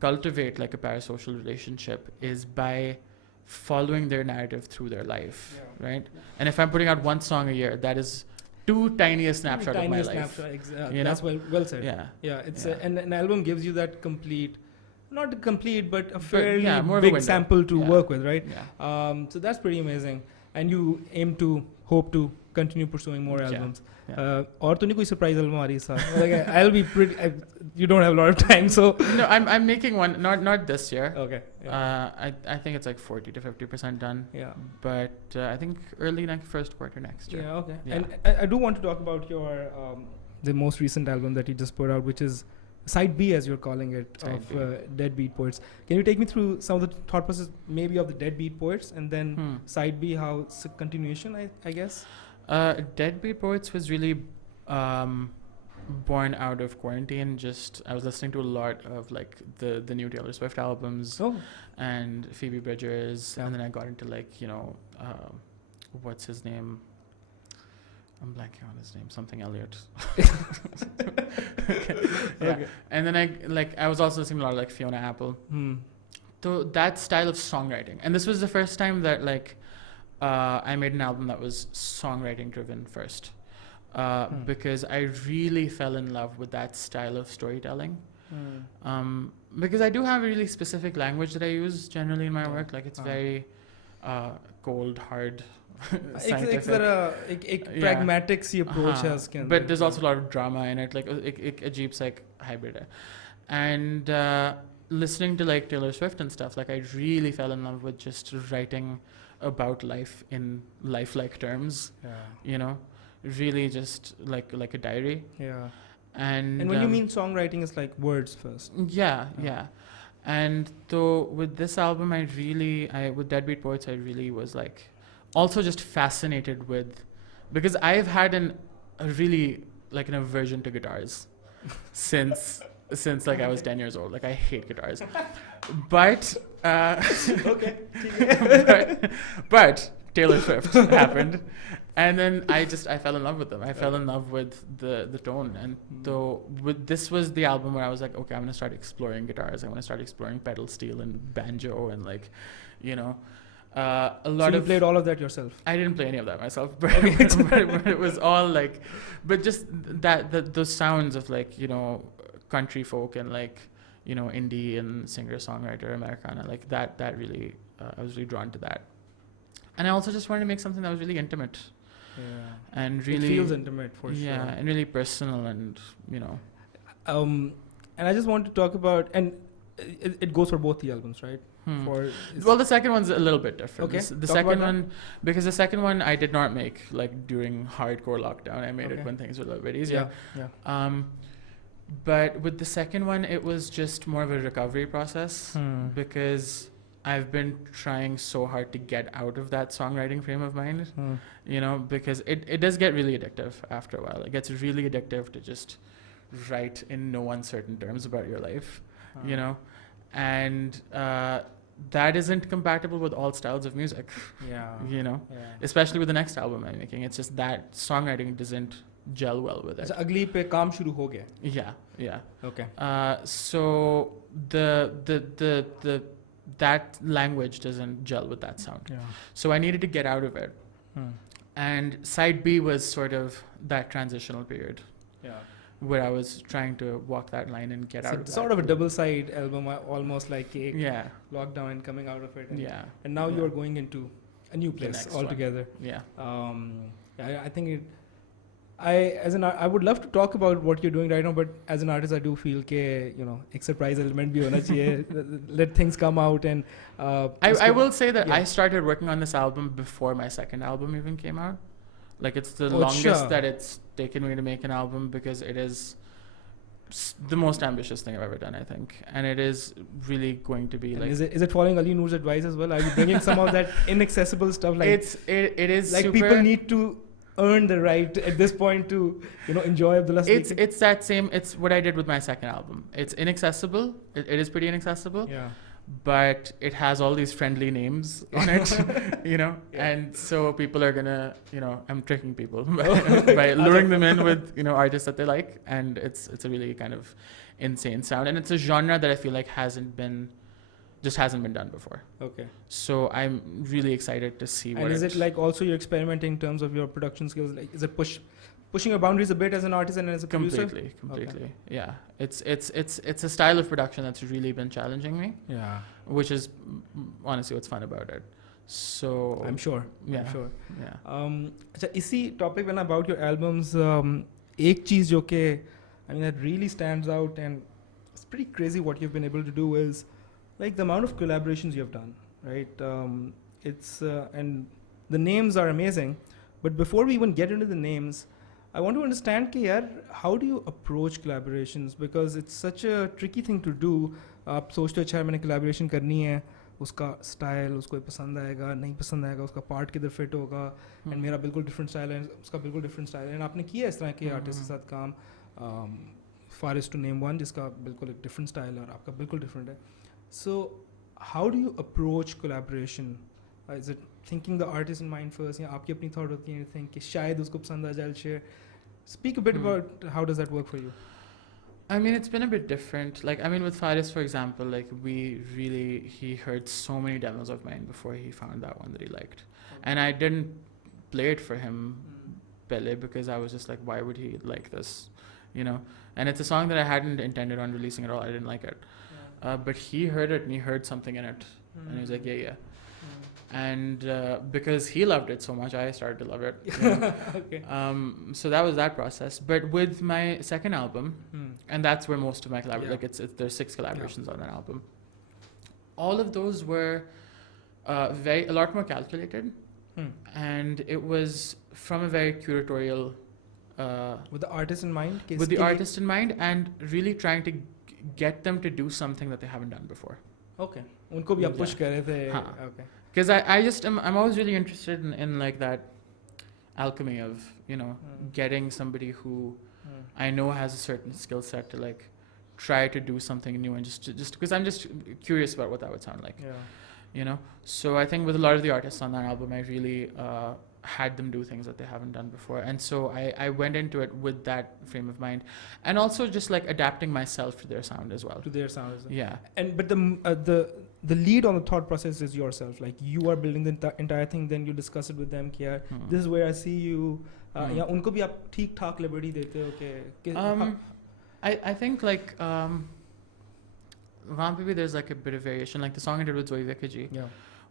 cultivate like a parasocial relationship is by following their narrative through their life, right? And if I'm putting out one song a year, that is two tiniest snapshot of my life. Exactly. That's well said. Yeah. It's and an album gives you that complete, not complete, but a fairly more big sample to work with, right? Yeah. So that's pretty amazing. And you hope to continue pursuing more albums. और तो नहीं कोई surprise album आ रही है साथ? Like I'll be pretty. You don't have a lot of time, so. No, I'm making one. Not this year. Okay. I think it's like 40 to 50% done. Yeah. But I think early first quarter next year. Yeah. Okay. Yeah. And I do want to talk about your the most recent album that you just put out, which is Side B, as you're calling it, Deadbeat Poets. Can you take me through some of the thought process, maybe of the Deadbeat Poets, and then Side B, how it's a continuation, I guess? Deadbeat Poets was really born out of quarantine. I was listening to a lot of like the new Taylor Swift albums and Phoebe Bridgers, and then I got into like, what's his name? I'm blanking on his name. Something Elliott. Okay. And then I was also listening to a lot of like Fiona Apple. So that style of songwriting, and this was the first time that like I made an album that was songwriting driven first, because I really fell in love with that style of storytelling. Because I do have a really specific language that I use generally in my work. Like it's very cold, hard. एक pragmatic सी approach है उसके अंदर. But there's also a lot of drama in it, like एक अजीब सा एक hybrid है. And listening to like Taylor Swift and stuff, like I really fell in love with just writing about life in lifelike terms. Really just like a diary. And when you mean songwriting, is like words first. Yeah. And so with this album, with Deadbeat Poets, I really was like also just fascinated with, because I've had a really like an aversion to guitars since like I was 10 years old. Like I hate guitars. But but Taylor Swift happened, and then I fell in love with them. I fell in love with the tone, and so this was the album where I was like, okay, I'm gonna start exploring guitars. I want to start exploring pedal steel and banjo and like, a lot. So you played all of that yourself? I didn't play any of that myself, but it was all like, but just those sounds of like country folk and like indie and singer-songwriter Americana, like that really I was really drawn to that. And I also just wanted to make something that was really intimate. And really it feels intimate for sure. And really personal, and and I just want to talk about, and it goes for both the albums, right? Well, the second one's a little bit different. Okay. The second one, because the second one I did not make like during hardcore lockdown. I made it when things were a little bit easier. But with the second one, it was just more of a recovery process, because I've been trying so hard to get out of that songwriting frame of mind, because it does get really addictive after a while. It gets really addictive to just write in no uncertain terms about your life, and that isn't compatible with all styles of music, especially with the next album I'm making. It's just that songwriting doesn't gel well with it. So अगली पे काम शुरू हो गया. Yeah. Okay. So the that language doesn't gel with that sound. So I needed to get out of it. And Side B was sort of that transitional period. Where I was trying to walk that line and get out of that. Sort of a double side album, almost like Cake. Lockdown and coming out of it. And now you're going into a new place altogether. I think I would love to talk about what you're doing right now, but as an artist, I do feel that एक surprise element भी होना चाहिए. Let things come out, and I will say that I started working on this album before my second album even came out. Like it's the longest that it's taken me to make an album, because it is the most ambitious thing I've ever done, I think, and it is really going to be like. Is it following Ali Noor's advice as well? Are you bringing some of that inaccessible stuff? Like it is like super, people need to earn the right at this point to enjoy Abdullah Siddiqui. It's that same. It's what I did with my second album. It's inaccessible. It is pretty inaccessible. but it has all these friendly names on it, you know, and so people are gonna, you know, I'm tricking people by luring them in with, you know, artists that they like, and it's a really kind of insane sound, and it's a genre that I feel like hasn't been done before. Okay. So I'm really excited to see what. And is it like also you're experimenting in terms of your production skills? Like, is it pushing your boundaries a bit as an artist and as a producer? Completely. Okay. Yeah. It's a style of production that's really been challenging me. Yeah. Which is honestly what's fun about it. So I'm sure. Yeah. I'm sure. Yeah. अच्छा इसी topic when about your albums, एक चीज जो के I mean that really stands out and it's pretty crazy what you've been able to do is like the amount of collaborations you have done, right? It's and the names are amazing, but before we even get into the names, I want to understand कि यार how do you approach collaborations, because it's such a tricky thing to do. आप सोचते हो अच्छा मैंने collaboration करनी है, उसका स्टाइल उसको पसंद आएगा नहीं पसंद आएगा, उसका पार्ट किधर फिट होगा, एंड मेरा बिल्कुल डिफरेंट स्टाइल है, उसका बिल्कुल डिफरेंट स्टाइल है, एंड आपने किया इस तरह के आर्टिस्ट के साथ काम, फारिस टू नेम वन जिसका बिल्कुल एक डिफरेंट स्टाइल है और आपका बिल्कुल डिफरेंट है. So how do you approach collaboration? Is it thinking the artist in mind first, या आपकी अपनी थॉट होती है थिंक कि शायद उसको पसंद आ जाए, share speak a bit about how does that work for you? I mean, it's been a bit different. Like, I mean, with Faris, for example, like he heard so many demos of mine before he found that one that he liked. And I didn't play it for him, Pele, because I was just like, why would he like this? You know? And it's a song that I hadn't intended on releasing at all. I didn't like it. But he heard it and he heard something in it. And he was like, yeah. And because he loved it so much, I started to love it. You know? Okay. So that was that process. But with my second album, and that's where most of my like there's 6 collaborations on that album. All of those were a lot more calculated, and it was from a very curatorial. With the artist in mind. With the artist in mind, and really trying to get them to do something that they haven't done before. Okay. उनको भी आप push कर रहे थे. Okay. Because I just I'm always really interested in like that alchemy of, you know, getting somebody who I know has a certain skill set to like try to do something new, and just because I'm just curious about what that would sound like. Yeah. You know, so I think with a lot of the artists on that album, I really had them do things that they haven't done before, and so I went into it with that frame of mind, and also just like adapting myself to their sound as well. To their sound as well. Yeah. And but the lead on the thought process is yourself. Like you are building the entire thing, then you discuss it with them. कि यार this is where I see you. या उनको भी आप ठीक ठाक liberty देते हो कि I think like वहाँ पे भी there's like a bit of variation. Like the song I did with Zoe Vikaji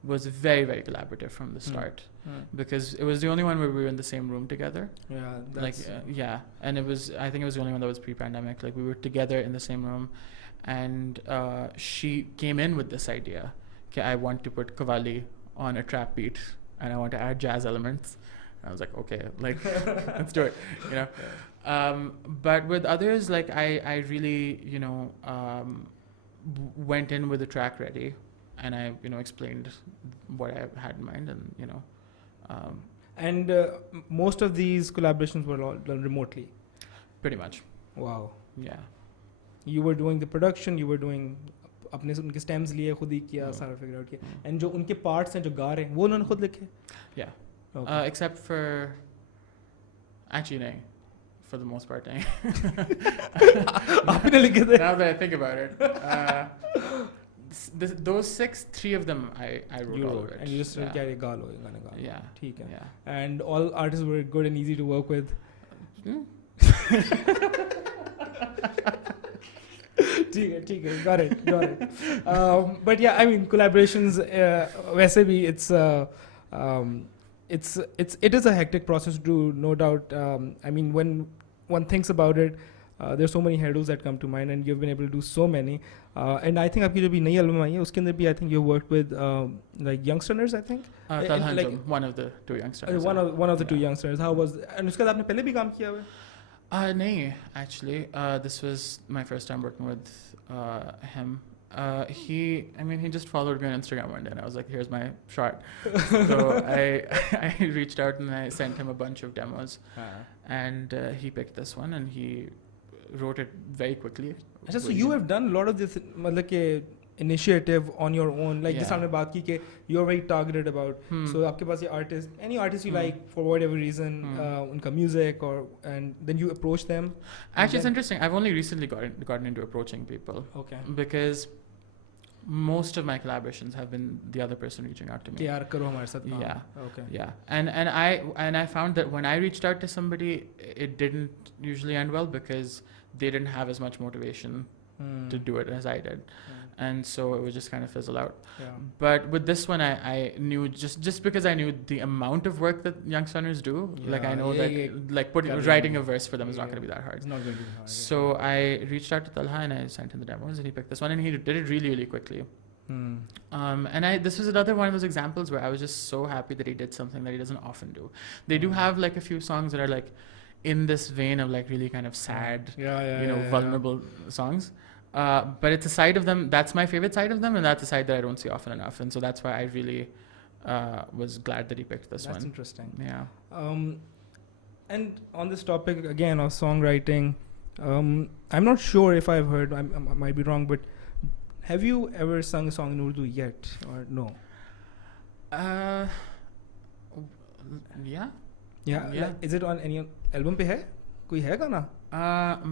was very, very collaborative from the start, because it was the only one where we were in the same room together. Yeah. Like and I think it was the only one that was pre-pandemic. Like we were together in the same room, and she came in with this idea. Okay, I want to put Qawwali on a trap beat, and I want to add jazz elements. I was like, okay, like let's do it, you know. But with others, like I really, you know, went in with the track ready, and I, you know, explained what I had in mind, and you know. And most of these collaborations were all done remotely. Pretty much. Wow. Yeah. You were doing the production, you were doing अपने से उनके stems लिए खुद ही किया, सारा figure out किया, and जो उनके parts हैं जो गा रहे हैं वो उन्होंने खुद लिखे. Yeah. Okay. Except for actually नहीं, for the most part नहीं. आपने लिखे थे. Now that I think about it. Those 6, 3 of them I wrote all of it. And you just said क्या गा लो ये गाना गा. Yeah. ठीक है. Yeah. And all artists were good and easy to work with. ठीक है, got it. But yeah, I mean collaborations वैसे भी it is a hectic process to do, no doubt. I mean when one thinks about it, there's so many hurdles that come to mind, and you've been able to do so many. And I think आपकी जो भी नई album आई है उसके अंदर भी I think you worked with like youngsters, I think. Like one of the 2 youngsters. One of the 2 youngsters. How was? And उसके बाद आपने पहले भी काम किया हुआ है? नहीं, actually, this was my first time working with him. He just followed me on Instagram one day, and I was like, here's my shot. So I reached out and I sent him a bunch of demos, and he picked this one, and he wrote it very quickly. So you have done a lot of this, मतलब कि initiative on your own, like जिस Yeah. हमने बात की कि you're very targeted about, so आपके पास ये artist, any artist you like for whatever reason, उनका music or, and then you approach them. Actually, it's interesting. I've only recently gotten into approaching people. Okay. Because most of my collaborations have been the other person reaching out to me. कि यार करो हमारे साथ काम. Yeah. Okay. Yeah. And I found that when I reached out to somebody, it didn't usually end well because they didn't have as much motivation to do it as I did. And so it would just kind of fizzle out. Yeah. But with this one, I knew just because I knew the amount of work that youngsters do, like I know that like writing a verse for them is not going to be that hard. It's not going to be hard. So I reached out to Talha and I sent him the demos and he picked this one and he did it really, really quickly. And this was another one of those examples where I was just so happy that he did something that he doesn't often do. They do have like a few songs that are like in this vein of like really kind of sad, vulnerable songs. But it's a side of them that's my favorite side of them, and that's a side that I don't see often enough, and so that's why I really was glad that he picked this one. That's interesting. Yeah. And on this topic again of songwriting, I'm not sure if I've heard, I might be wrong, but have you ever sung a song in Urdu yet or no? Yeah. Like, is it on any album पे है? कोई है गाना?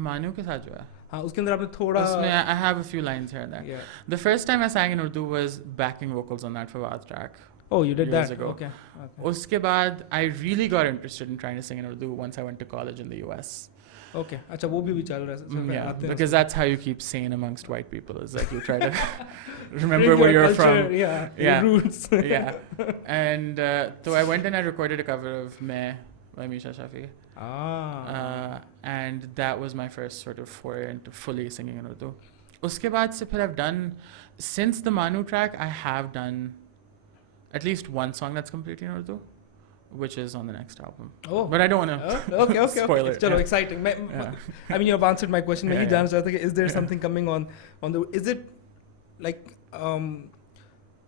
मानू के साथ जो है. हाँ, उसके अंदर आपने थोड़ा. उसमें I have a few lines here and there. Yeah. The first time I sang in Urdu was backing vocals on that Peshawar track. Oh, you did years that? Ago. Okay. उसके बाद I really got interested in trying to sing in Urdu once I went to college in the US. Okay. अच्छा, वो भी चल रहा है. Yeah, because that's how you keep sane amongst white people, is like you try to remember where you're from. Yeah. Yeah. Roots. Yeah. And so I went and I recorded a cover of Meh by Misha Shafi. And that was my first sort of foray into fully singing in Urdu. Uske baad se phir I've done, since the Manu track, I have done at least one song that's completely in Urdu, which is on the next album. Oh. But I don't want to okay. spoil it. Chalo, Yeah. exciting. Yeah. I mean, you have answered my question. मैं ये Yeah, जानना चाहता कि is there Yeah. something coming on the, is it like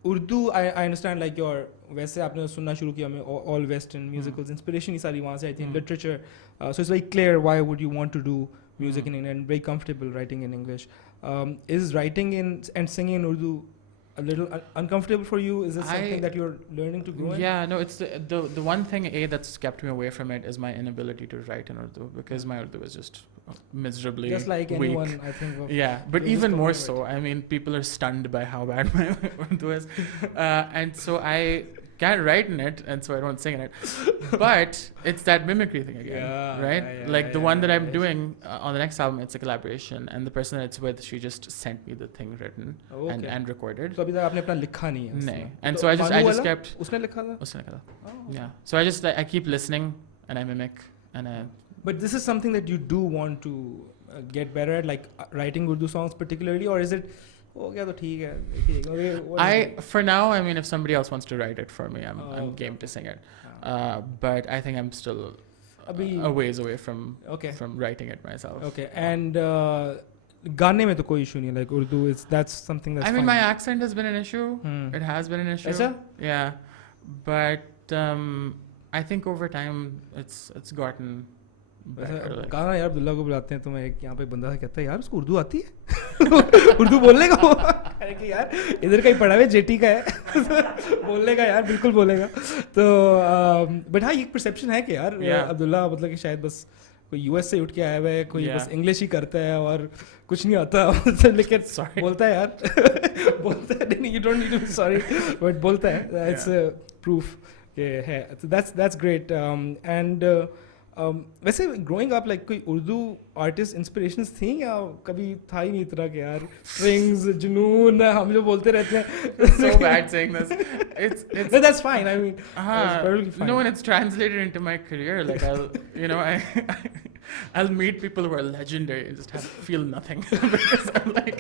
Urdu, I understand like your, वैसे आपने सुनना शुरू किया में all Western musicals, inspiration ही सारी वहाँ से आई थी, literature, so it's very clear why would you want to do music in English, and very comfortable writing in English. Is writing in and singing in Urdu a little uncomfortable for you? Is it something that you're learning to grow in? Yeah, no, it's the one thing that's kept me away from it is my inability to write in Urdu, because my Urdu is just miserably just like weak. anyone, I think. Yeah, but even more so. I mean, people are stunned by how bad my Urdu is, and so I can't write in it, and so I don't sing in it. But it's that mimicry thing again, right? Like the one that I'm doing on the next album, it's a collaboration, and the person that it's with, she just sent me the thing written and recorded. So अभी तक आपने अपना लिखा नहीं है? नहीं. And so I just kept. उसने लिखा था? उसने लिखा था. Yeah. So I keep listening and I mimic and I. But this is something that you do want to get better at, like writing Urdu songs particularly, or is it? Oh, yeah, तो ठीक है. For now, I mean, if somebody else wants to write it for me, I'm game to sing it. But I think I'm still a ways away from writing it myself. Okay, and गाने में तो कोई issue नहीं, like Urdu that's something that's. I mean, fine. my accent has been an issue. It has been an issue. ऐसा? Yeah, but I think over time it's gotten better. गाना यार अब्दुल्ला को बुलाते हैं तो मैं एक यहाँ पे बंदा कहता है यार उसको उर्दू आती है उर्दू बोलने का वो अरे कि यार इधर का ही पढ़ा हुआ जेटी का है बोलने का यार बिल्कुल बोलेगा तो बट हाँ ये परसेप्शन है कि यार अब्दुल्ला मतलब कि शायद बस कोई यूएस से उठ के आया हुआ है कोई बस इंग्लिश ही करता है और कुछ नहीं आता लेकिन बोलता है यार बोलता है नहीं you don't need to sorry but बोलता है इट्स प्रूफ के है दैट्स ग्रेट एंड वैसे ग्रोइंग अप लाइक कोई उर्दू आर्टिस्ट इंस्पिरेशंस थी या कभी था ही नहीं इतना कि यार स्ट्रिंग्स जुनून हम जो बोलते रहते हैं so bad saying this it's no, that's fine I mean it's perfectly fine. No, when it's translated into my career, like I'll meet people who are legendary and just feel nothing because I'm like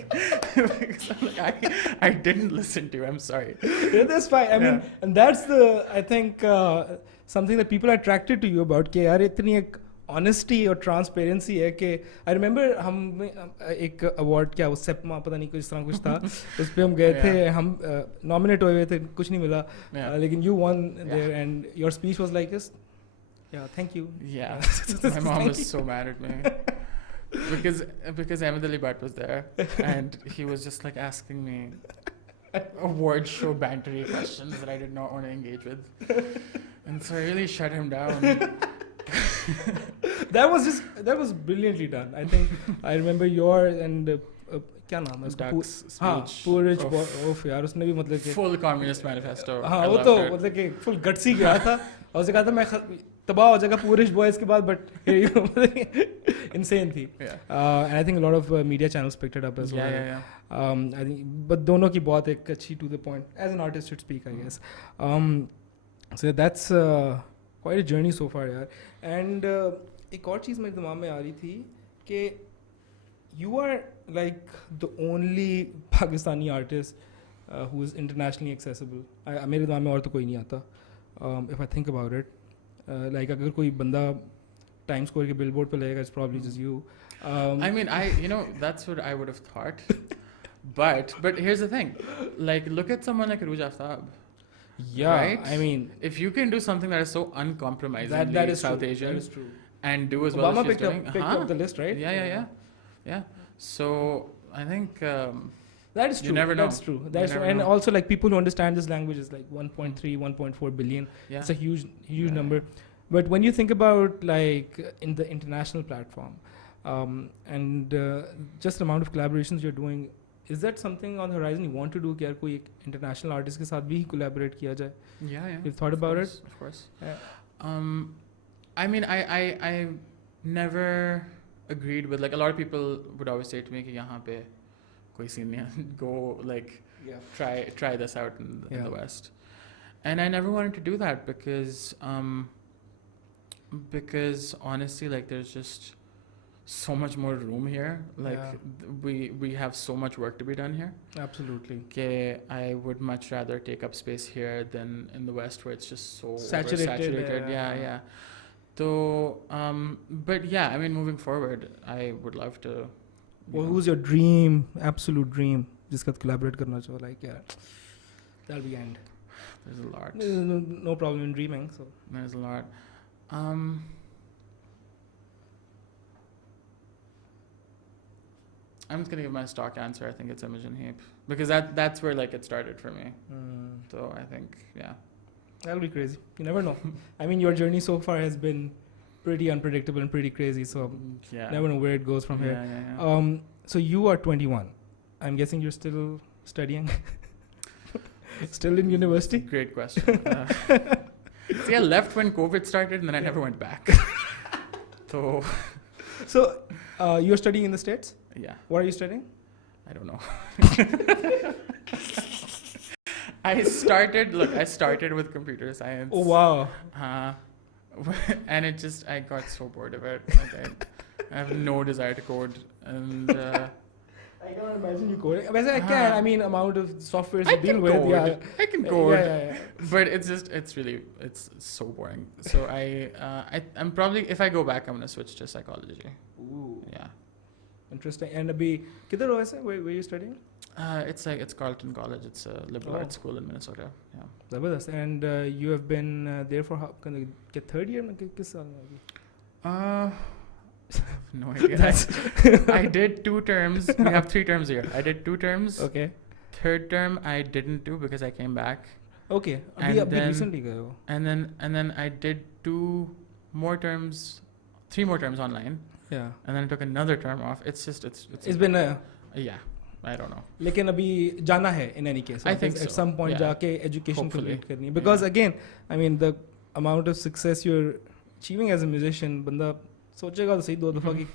I didn't listen to you, I'm sorry. Yeah, that's fine. I mean, and that's I think something that people are attracted to you about कि यार इतनी एक honesty और transparency है कि I remember हम एक award क्या वो सेपमा पता नहीं कुछ इस तरह कुछ था उस पे हम गए थे हम nominate हुए थे कुछ नहीं मिला लेकिन you won there and your speech was like this. Yeah, thank you. Yeah, my mom was so mad at me. because Ahmed Ali Bhatt was there, and he was just like asking me award show bantery questions that I did not want to engage with, and so I really shut him down. that was brilliantly done. I think I remember your and क्या नाम है उसका हाँ पूरिज ओफ यार उसने भी मतलब कि full communist manifesto. हाँ वो तो मतलब कि full gutsy गया था और उसने कहा था मैं तबाह हो जाएगा पूरिज बॉयज के बाद but insane थी. And I think a lot of media channels picked it up as well. I think but दोनों की बहुत एक अच्छी to the point as an artist should speak I guess. So that's quite a journey so far यार. And एक और चीज़ मेरे दिमाग में आ रही थी कि you are like the only Pakistani artist who is internationally accessible. मेरे दिमाग में और तो कोई नहीं आता. If I think about it, like अगर कोई बंदा Times Square के billboard पे लगेगा, it's probably just you. I mean, that's what I would have thought. But here's the thing, like look at someone like Arooj Aftab. Yeah, right? I mean, if you can do something that is so uncompromisingly that is South true. Asian, that is true. And do as Obama well as she's doing. picked up the list, right? Yeah. So I think that is true. You never know. That's true. That's true. And also like people who understand this language is like 1.3, 1.4 billion. Yeah. It's a huge number. But when you think about like in the international platform, and just the amount of collaborations you're doing, is that something on the horizon you want to do? कि यार कोई एक international artist के साथ भी collaborate किया जाए? Yeah. You've thought about it? Of course. I mean, I never agreed with, like, a lot of people would always say to me कि यहाँ पे कोई scene नहीं है, go like try this out in the West, and I never wanted to do that because honestly, like, there's just so much more room here. Like we have so much work to be done here. Absolutely. Okay, I would much rather take up space here than in the West, where it's just so saturated. Yeah. So, but yeah, I mean, moving forward, I would love to. Well, who's your dream, absolute dream, जिसका collaborate करना चाहो? Like, that'll be end. There's a lot. No problem in dreaming. So there's a lot. I'm just gonna give my stock answer. I think it's Imogen Heap, because that's where like it started for me. So I think that'll be crazy. You never know. I mean, your journey so far has been pretty unpredictable and pretty crazy. So never know where it goes from here. Yeah. So you are 21. I'm guessing you're still studying. Still in university? Great question. See, I left when COVID started, and then I never went back. So you're studying in the States? Yeah. What are you studying? I don't know. I started with computer science. Oh, wow. And I got so bored of it. Like I have no desire to code. And I can't imagine you coding. I can. I mean, amount of software to deal with. Yeah. I can code. Yeah. But it's so boring. So I'm probably, if I go back, I'm going to switch to psychology. Ooh. Yeah. Interesting. And abhi, kidhar ho aise? Where are you studying? It's Carleton College. It's a liberal arts school in Minnesota. Yeah. Zabardast. And you have been there for how? Third year? Kis saal mein abhi? No idea. I did 2 terms. We have 3 terms here. I did 2 terms. Okay. Third term I didn't do because I came back. Okay. And then recently gaye ho. And then I did 3 more terms online. Yeah. And then I took another term off. It's been a I don't know. लेकिन अभी जाना है in any case. I think at so. some point जाके education Hopefully. complete करनी है. Because again, I mean, the amount of success you're achieving as a musician, बंदा सोचेगा तो सही 2 दफा कि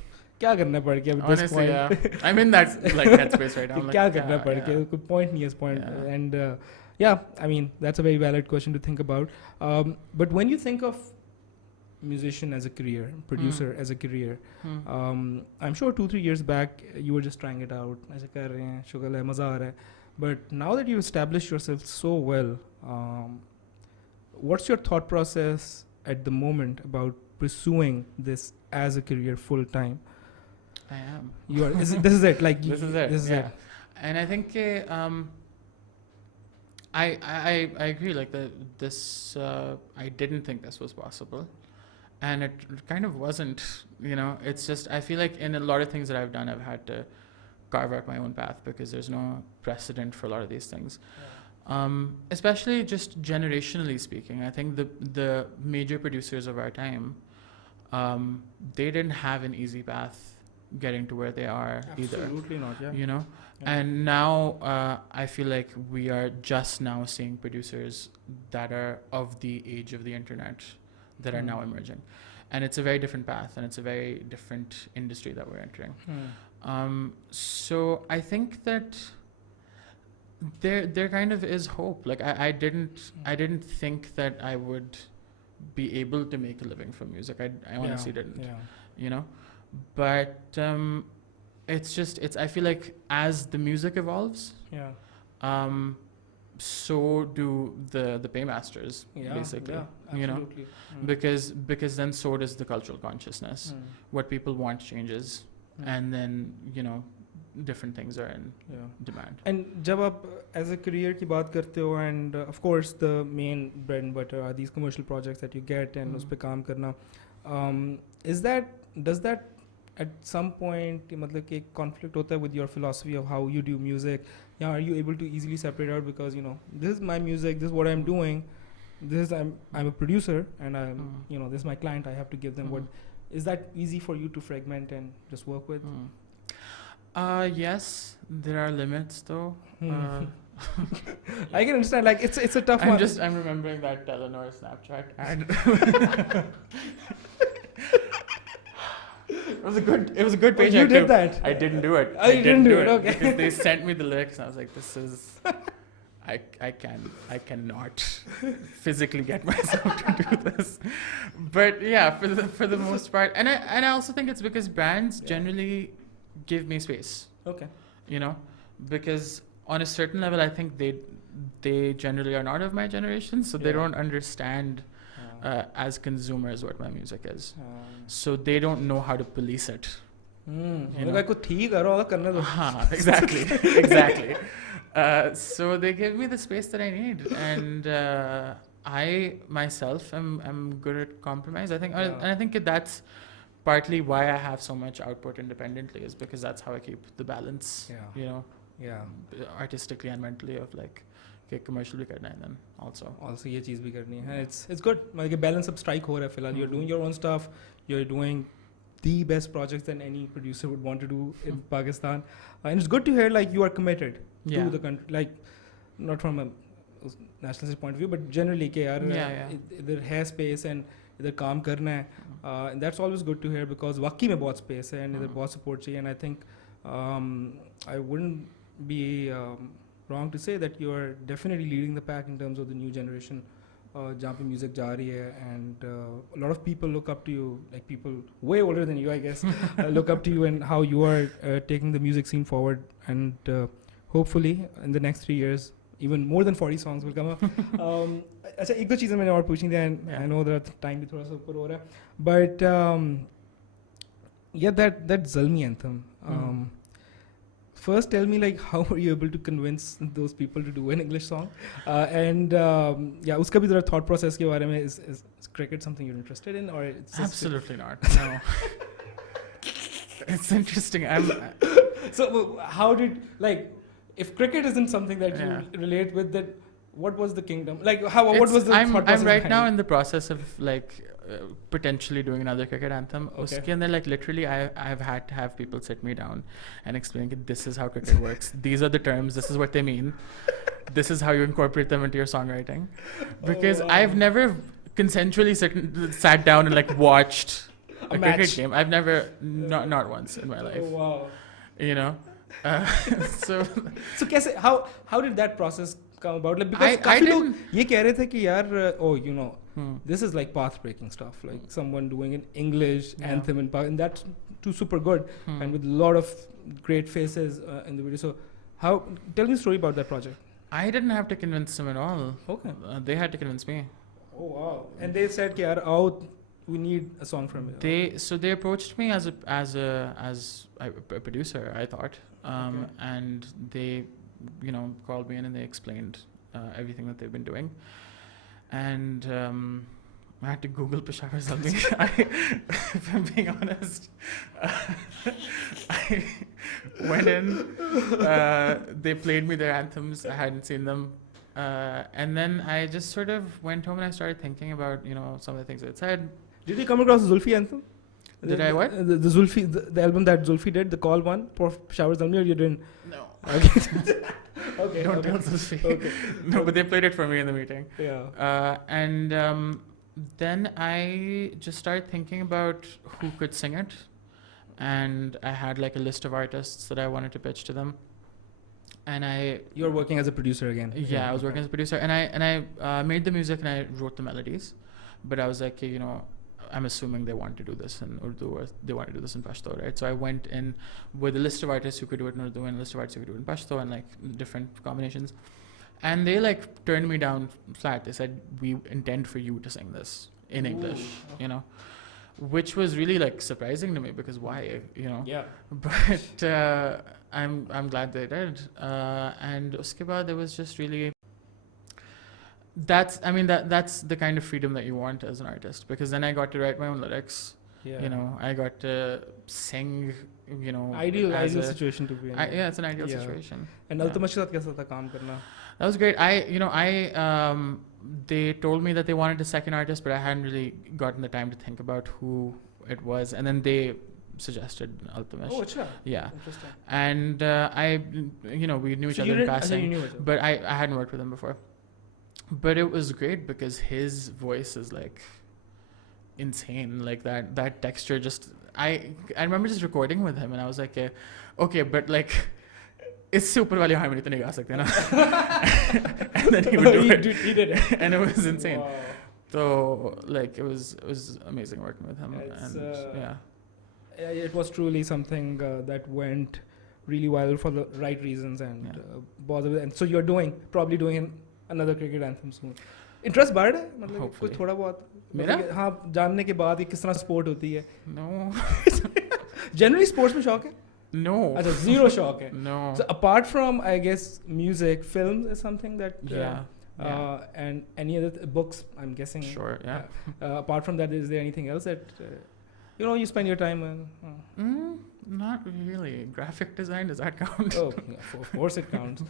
क्या करना पड़ के at this point. Honestly, yeah. I'm in that like headspace right now. I'm क्या करना पड़ के कोई point नहीं है इस point. And I mean, that's a very valid question to think about. But when you think of musician as a career, producer as a career, I'm sure 2-3 years back you were just trying it out. ऐसे कर रहे हैं, शुगल है, मजा आ रहा है. But now that you've established yourself so well, what's your thought process at the moment about pursuing this as a career full time? I am. You are. This is it. Like this is it. And I think I agree. Like this, I didn't think this was possible. and it kind of wasn't, you know. It's just, I feel like in a lot of things that I've done, I've had to carve out my own path because there's no precedent for a lot of these things. Especially just generationally speaking, I think the major producers of our time, they didn't have an easy path getting to where they are either. Absolutely not, yeah. You know? Yeah. And now I feel like we are just now seeing producers that are of the age of the internet that are now emerging. And it's a very different path, and it's a very different industry that we're entering. So I think that there kind of is hope. Like I didn't think that I would be able to make a living from music. I honestly didn't. Yeah. You know? But I feel like as the music evolves, so do the paymasters, basically. Yeah, you know, because then so does the cultural consciousness. What people want changes, and then, you know, different things are in demand. And जब आप as a career की बात करते हो, and of course the main bread and butter are these commercial projects that you get and उस पे काम करना, does that at some point मतलब कि conflict होता है with your philosophy of how you do music? Yeah, are you able to easily separate out because, you know, this is my music, this is what I'm doing, this is I'm a producer, and I'm you know, this is my client, I have to give them what. Is that easy for you to fragment and just work with? Yes, there are limits though. I can understand, like it's a tough one. I'm remembering that Telenor Snapchat ad. It was a good paycheck. You did that? I didn't do it. Oh, you didn't do it, okay. Because they sent me the lyrics and I was like, this is I cannot physically get myself to do this. But yeah, for the most part, and I also think it's because brands generally give me space. Okay. You know, because on a certain level, I think they generally are not of my generation, so they don't understand as consumers what my music is. So they don't know how to police it. You know? Exactly. So they give me the space that I need, and I myself am good at compromise. I think, and I think that's partly why I have so much output independently, is because that's how I keep the balance. You know, artistically and mentally, of like, okay, commercial bhi karna hai, then also ये चीज़ भी करनी है. It's good. मतलब balance अब strike हो रहा है फिलहाल. You're doing your own stuff. You're doing the best projects that any producer would want to do in Pakistan, and it's good to hear like you are committed to the country, like not from a nationalist point of view, but generally कि यार इधर है space and इधर काम करना है, and that's always good to hear, because वाकई में बहुत space है and इधर बहुत support चाहिए, and I think I wouldn't be wrong to say that you are definitely leading the pack in terms of the new generation जहाँ पे music जा रही है, and a lot of people look up to you, like people way older than you, I guess, look up to you and how you are taking the music scene forward, and hopefully in the next 3 years even more than 40 songs will come up. अच्छा, एक दो चीज़ें मैंने और पूछनी थी, and I know that time भी थोड़ा सा ऊपर हो रहा है, but that Zalmi anthem. First, tell me, like, how were you able to convince those people to do an English song? And उसका भी ज़रा thought process के बारे में, is cricket something you're interested in, or it's absolutely not? No. It's interesting. So how did, like, if cricket isn't something that you relate with, then what was the kingdom? Like, what was the thought process? I'm right now in the process of like potentially doing another cricket anthem. Okay. And then, like, literally I've had to have people sit me down and explain that this is how cricket works. These are the terms. This is what they mean. This is how you incorporate them into your songwriting. Because I've never consensually sat down and like watched a cricket game. I've never, not once in my life. Oh, wow. You know? So कैसे, how did that process come about? Like, because काफी लोग ये कह रहे थे कि यार, this is like path breaking stuff, like someone doing an English anthem and that's too super good, and with a lot of great faces in the video. So tell me a story about that project. I didn't have to convince them at all. Okay. They had to convince me. Oh wow. And they said कि यार we need a song from you. So they approached me as a producer, I thought, and they, you know, called me in and they explained everything that they've been doing, and I had to Google Peshawar Zalmi. If I'm being honest, I went in. They played me their anthems. I hadn't seen them, and then I just sort of went home and I started thinking about some of the things it said. Did you come across the Xulfi anthem? Did I what? The Xulfi, the album that Xulfi did, the Call one, for Peshawar Zalmi, or you didn't? No. Okay. Don't tell Xulfi. Okay. No, but they played it for me in the meeting. Yeah. And then I just started thinking about who could sing it, and I had like a list of artists that I wanted to pitch to them. And you're working as a producer again. Yeah, I was working as a producer, and I made the music and I wrote the melodies, but I was like, I'm assuming they want to do this in Urdu or they want to do this in Pashto, right? So I went in with a list of artists who could do it in Urdu and a list of artists who could do it in Pashto and like different combinations. And they like turned me down flat. They said, we intend for you to sing this in English, which was really like surprising to me because why, Yeah. But I'm glad they did. And uske baad there was just really, that's the kind of freedom that you want as an artist, because then I got to write my own lyrics. Yeah. I got to sing, Ideal situation to be in. Yeah, it's an ideal situation. And ultimately, ke sath kaisa tha kaam karna? That was great. They told me that they wanted a second artist, but I hadn't really gotten the time to think about who it was. And then they suggested Altamash. Oh, acha. Yeah. Interesting. And we knew each other in passing, but I hadn't worked with him before. But it was great because his voice is like insane, like that texture. Just I remember just recording with him, and I was like, okay, but like, it's super wali harmony to nahi ga sakte na. And then he would do it. He did it, and it was insane. Wow. So like, it was amazing working with him. It was truly something that went really well for the right reasons and and so you're probably doing another cricket anthem soon. Interest बढ़ रहा है मतलब कुछ थोड़ा बहुत मेरा हाँ जानने के बाद कि किस तरह स्पोर्ट होती है. No. Generally sports में शौक है? No. अच्छा zero शौक है. No. So apart from I guess music, films is something that and any other books I'm guessing. Sure. Yeah. Apart from that, is there anything else that you spend your time on? Not really. Graphic design, does that count? Oh, yeah, of course it counts.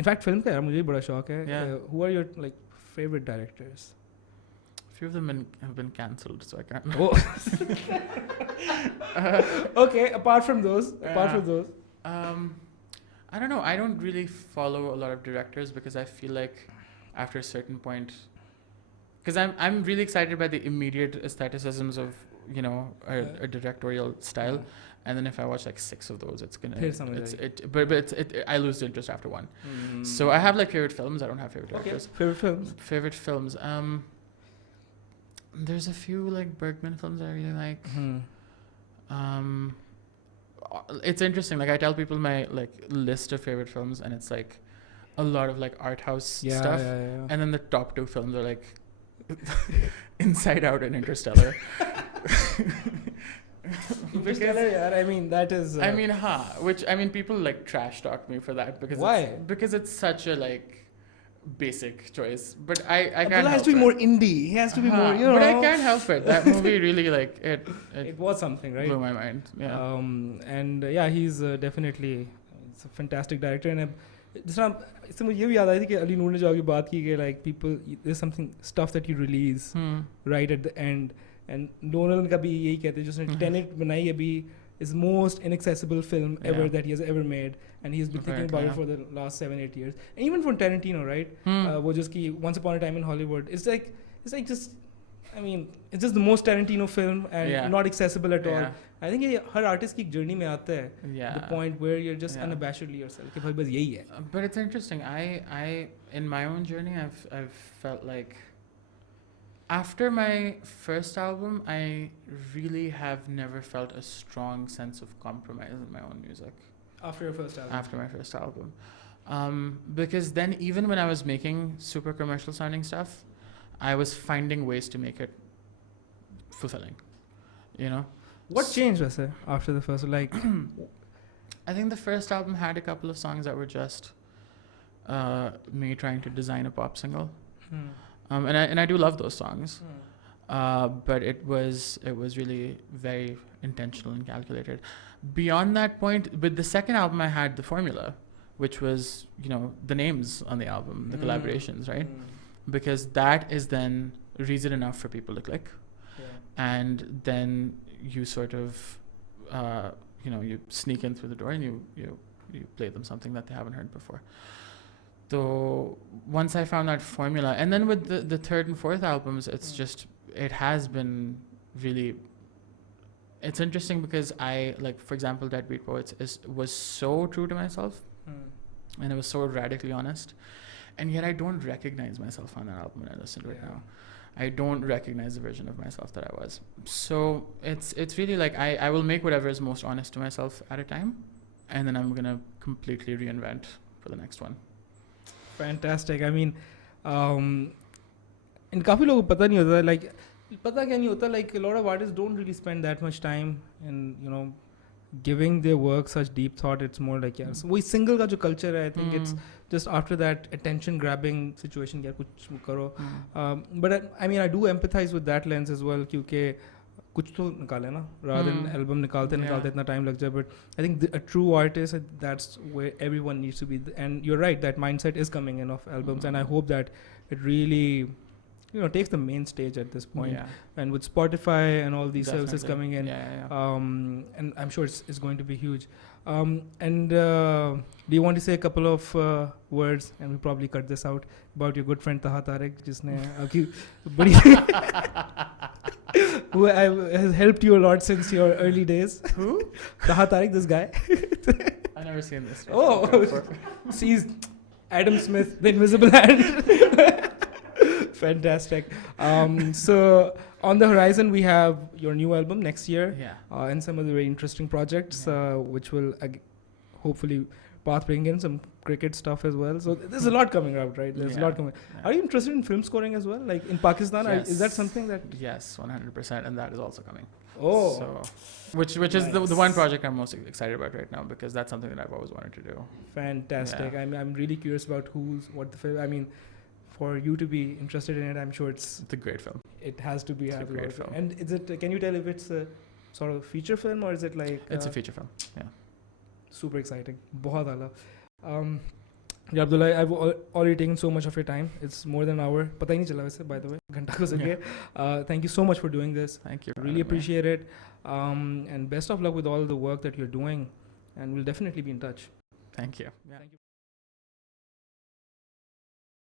In fact, film का यार मुझे बड़ा शौक है. Who are your like favorite directors? A few of them have been cancelled, so I can't. Oh. Okay. Apart from those. I don't know. I don't really follow a lot of directors because I feel like after a certain point, because I'm really excited by the immediate aestheticisms of a directorial style. And then if I watch like 6 of those, it's gonna. I lose the interest after one. So I have like favorite films. I don't have favorite directors. Okay. Favorite films. There's a few like Bergman films I really like. It's interesting. Like I tell people my like list of favorite films, and it's like a lot of like art house stuff. Yeah. And then the top 2 films are like Inside Out and Interstellar. Interstellar, yeah. I mean, that is. People like trash talk me for that because why? Because it's such a like basic choice, but I can't. Abdullah has to be more indie. He has to be more, But I can't help it. That movie really like it. It was something, right? Blew my mind. Yeah. He's definitely it's a fantastic director. And इससे मुझे ये भी याद आई थी कि अली नूर ने जो आगे बात की कि like people there's something stuff that you release right at the end. And Nolan का भी यही कहते हैं जिसने Tenet बनाई अभी is most inaccessible film ever that he has ever made, and he's been thinking about it for the last 7-8 years. And even for Tarantino, right? वो जिसकी Once Upon a Time in Hollywood, it's just it's just the most Tarantino film and not accessible at all. I think ये हर artist की journey में आता है. The point where you're just unabashedly yourself कि भाई बस यही है. But it's interesting. I in my own journey I've felt like after my first album, I really have never felt a strong sense of compromise in my own music. After your first album? After my first album. Because then even when I was making super commercial sounding stuff, I was finding ways to make it fulfilling, What changed, Vase, after the first, like? I think the first album had a couple of songs that were just me trying to design a pop single. And I do love those songs. But it was really very intentional and calculated. Beyond that point, with the second album, I had the formula, which was, you know, the names on the album, the collaborations, right? Because that is then reason enough for people to click. And then you sort of, you know, you sneak in through the door and you play them something that they haven't heard before. So once I found that formula, and then with the third and fourth albums, it's just, it has been really, it's interesting because I, like, for example, Deadbeat Poets was so true to myself, and it was so radically honest, and yet I don't recognize myself on that album when I listen to it now. I don't recognize the version of myself that I was. So it's really like I will make whatever is most honest to myself at a time, and then I'm gonna completely reinvent for the next one. Fantastic. I mean, in काफी लोगों को पता नहीं होता, like पता क्या नहीं होता, like a lot of artists don't really spend that much time in, you know, giving their work such deep thought. It's more like, yeah, so वही single का जो culture है, I think it's just after that attention grabbing situation, क्या कुछ करो. But I mean, I do empathize with that lens as well, क्योंकि कुछ तो निकाले ना, rather than album निकालते इतना time लग जाए. But I think a true artist, that's where everyone needs to be. And you're right, that mindset is coming in of albums, and I hope that it really, you know, takes the main stage at this point. And with Spotify and all these services coming in, and I'm sure it's going to be huge. And do you want to say a couple of words, and we'll probably cut this out, about your good friend Taha Tariq, जिसने आपकी बड़ी who has helped you a lot since your early days? Who? Taha Tariq, this guy. I've never seen this. Oh, sees Adam Smith, the Invisible Hand. Fantastic. So on the horizon, we have your new album next year, and some other very interesting projects, which will hopefully bring in some cricket stuff as well. So there's a lot coming out, right? There's a lot coming. Are you interested in film scoring as well? Like in Pakistan, is that something that? Yes, 100%, and that is also coming. Oh. So, which is the one project I'm most excited about right now, because that's something that I've always wanted to do. Fantastic. I'm really curious about what the film. I mean, for you to be interested in it, I'm sure it's a great film. It has to be a great film. And is it? Can you tell if it's a sort of feature film, or is it like? It's a feature film. Yeah. Super exciting. बहुत आला. Yeah, Abdullah, I've already taken so much of your time. It's more than an hour. पता ही नहीं चला वैसे, by the way. घंटा गुजर गया. Thank you so much for doing this. Thank you. Really appreciate it. And best of luck with all the work that you're doing. And we'll definitely be in touch. Thank you. Thank you.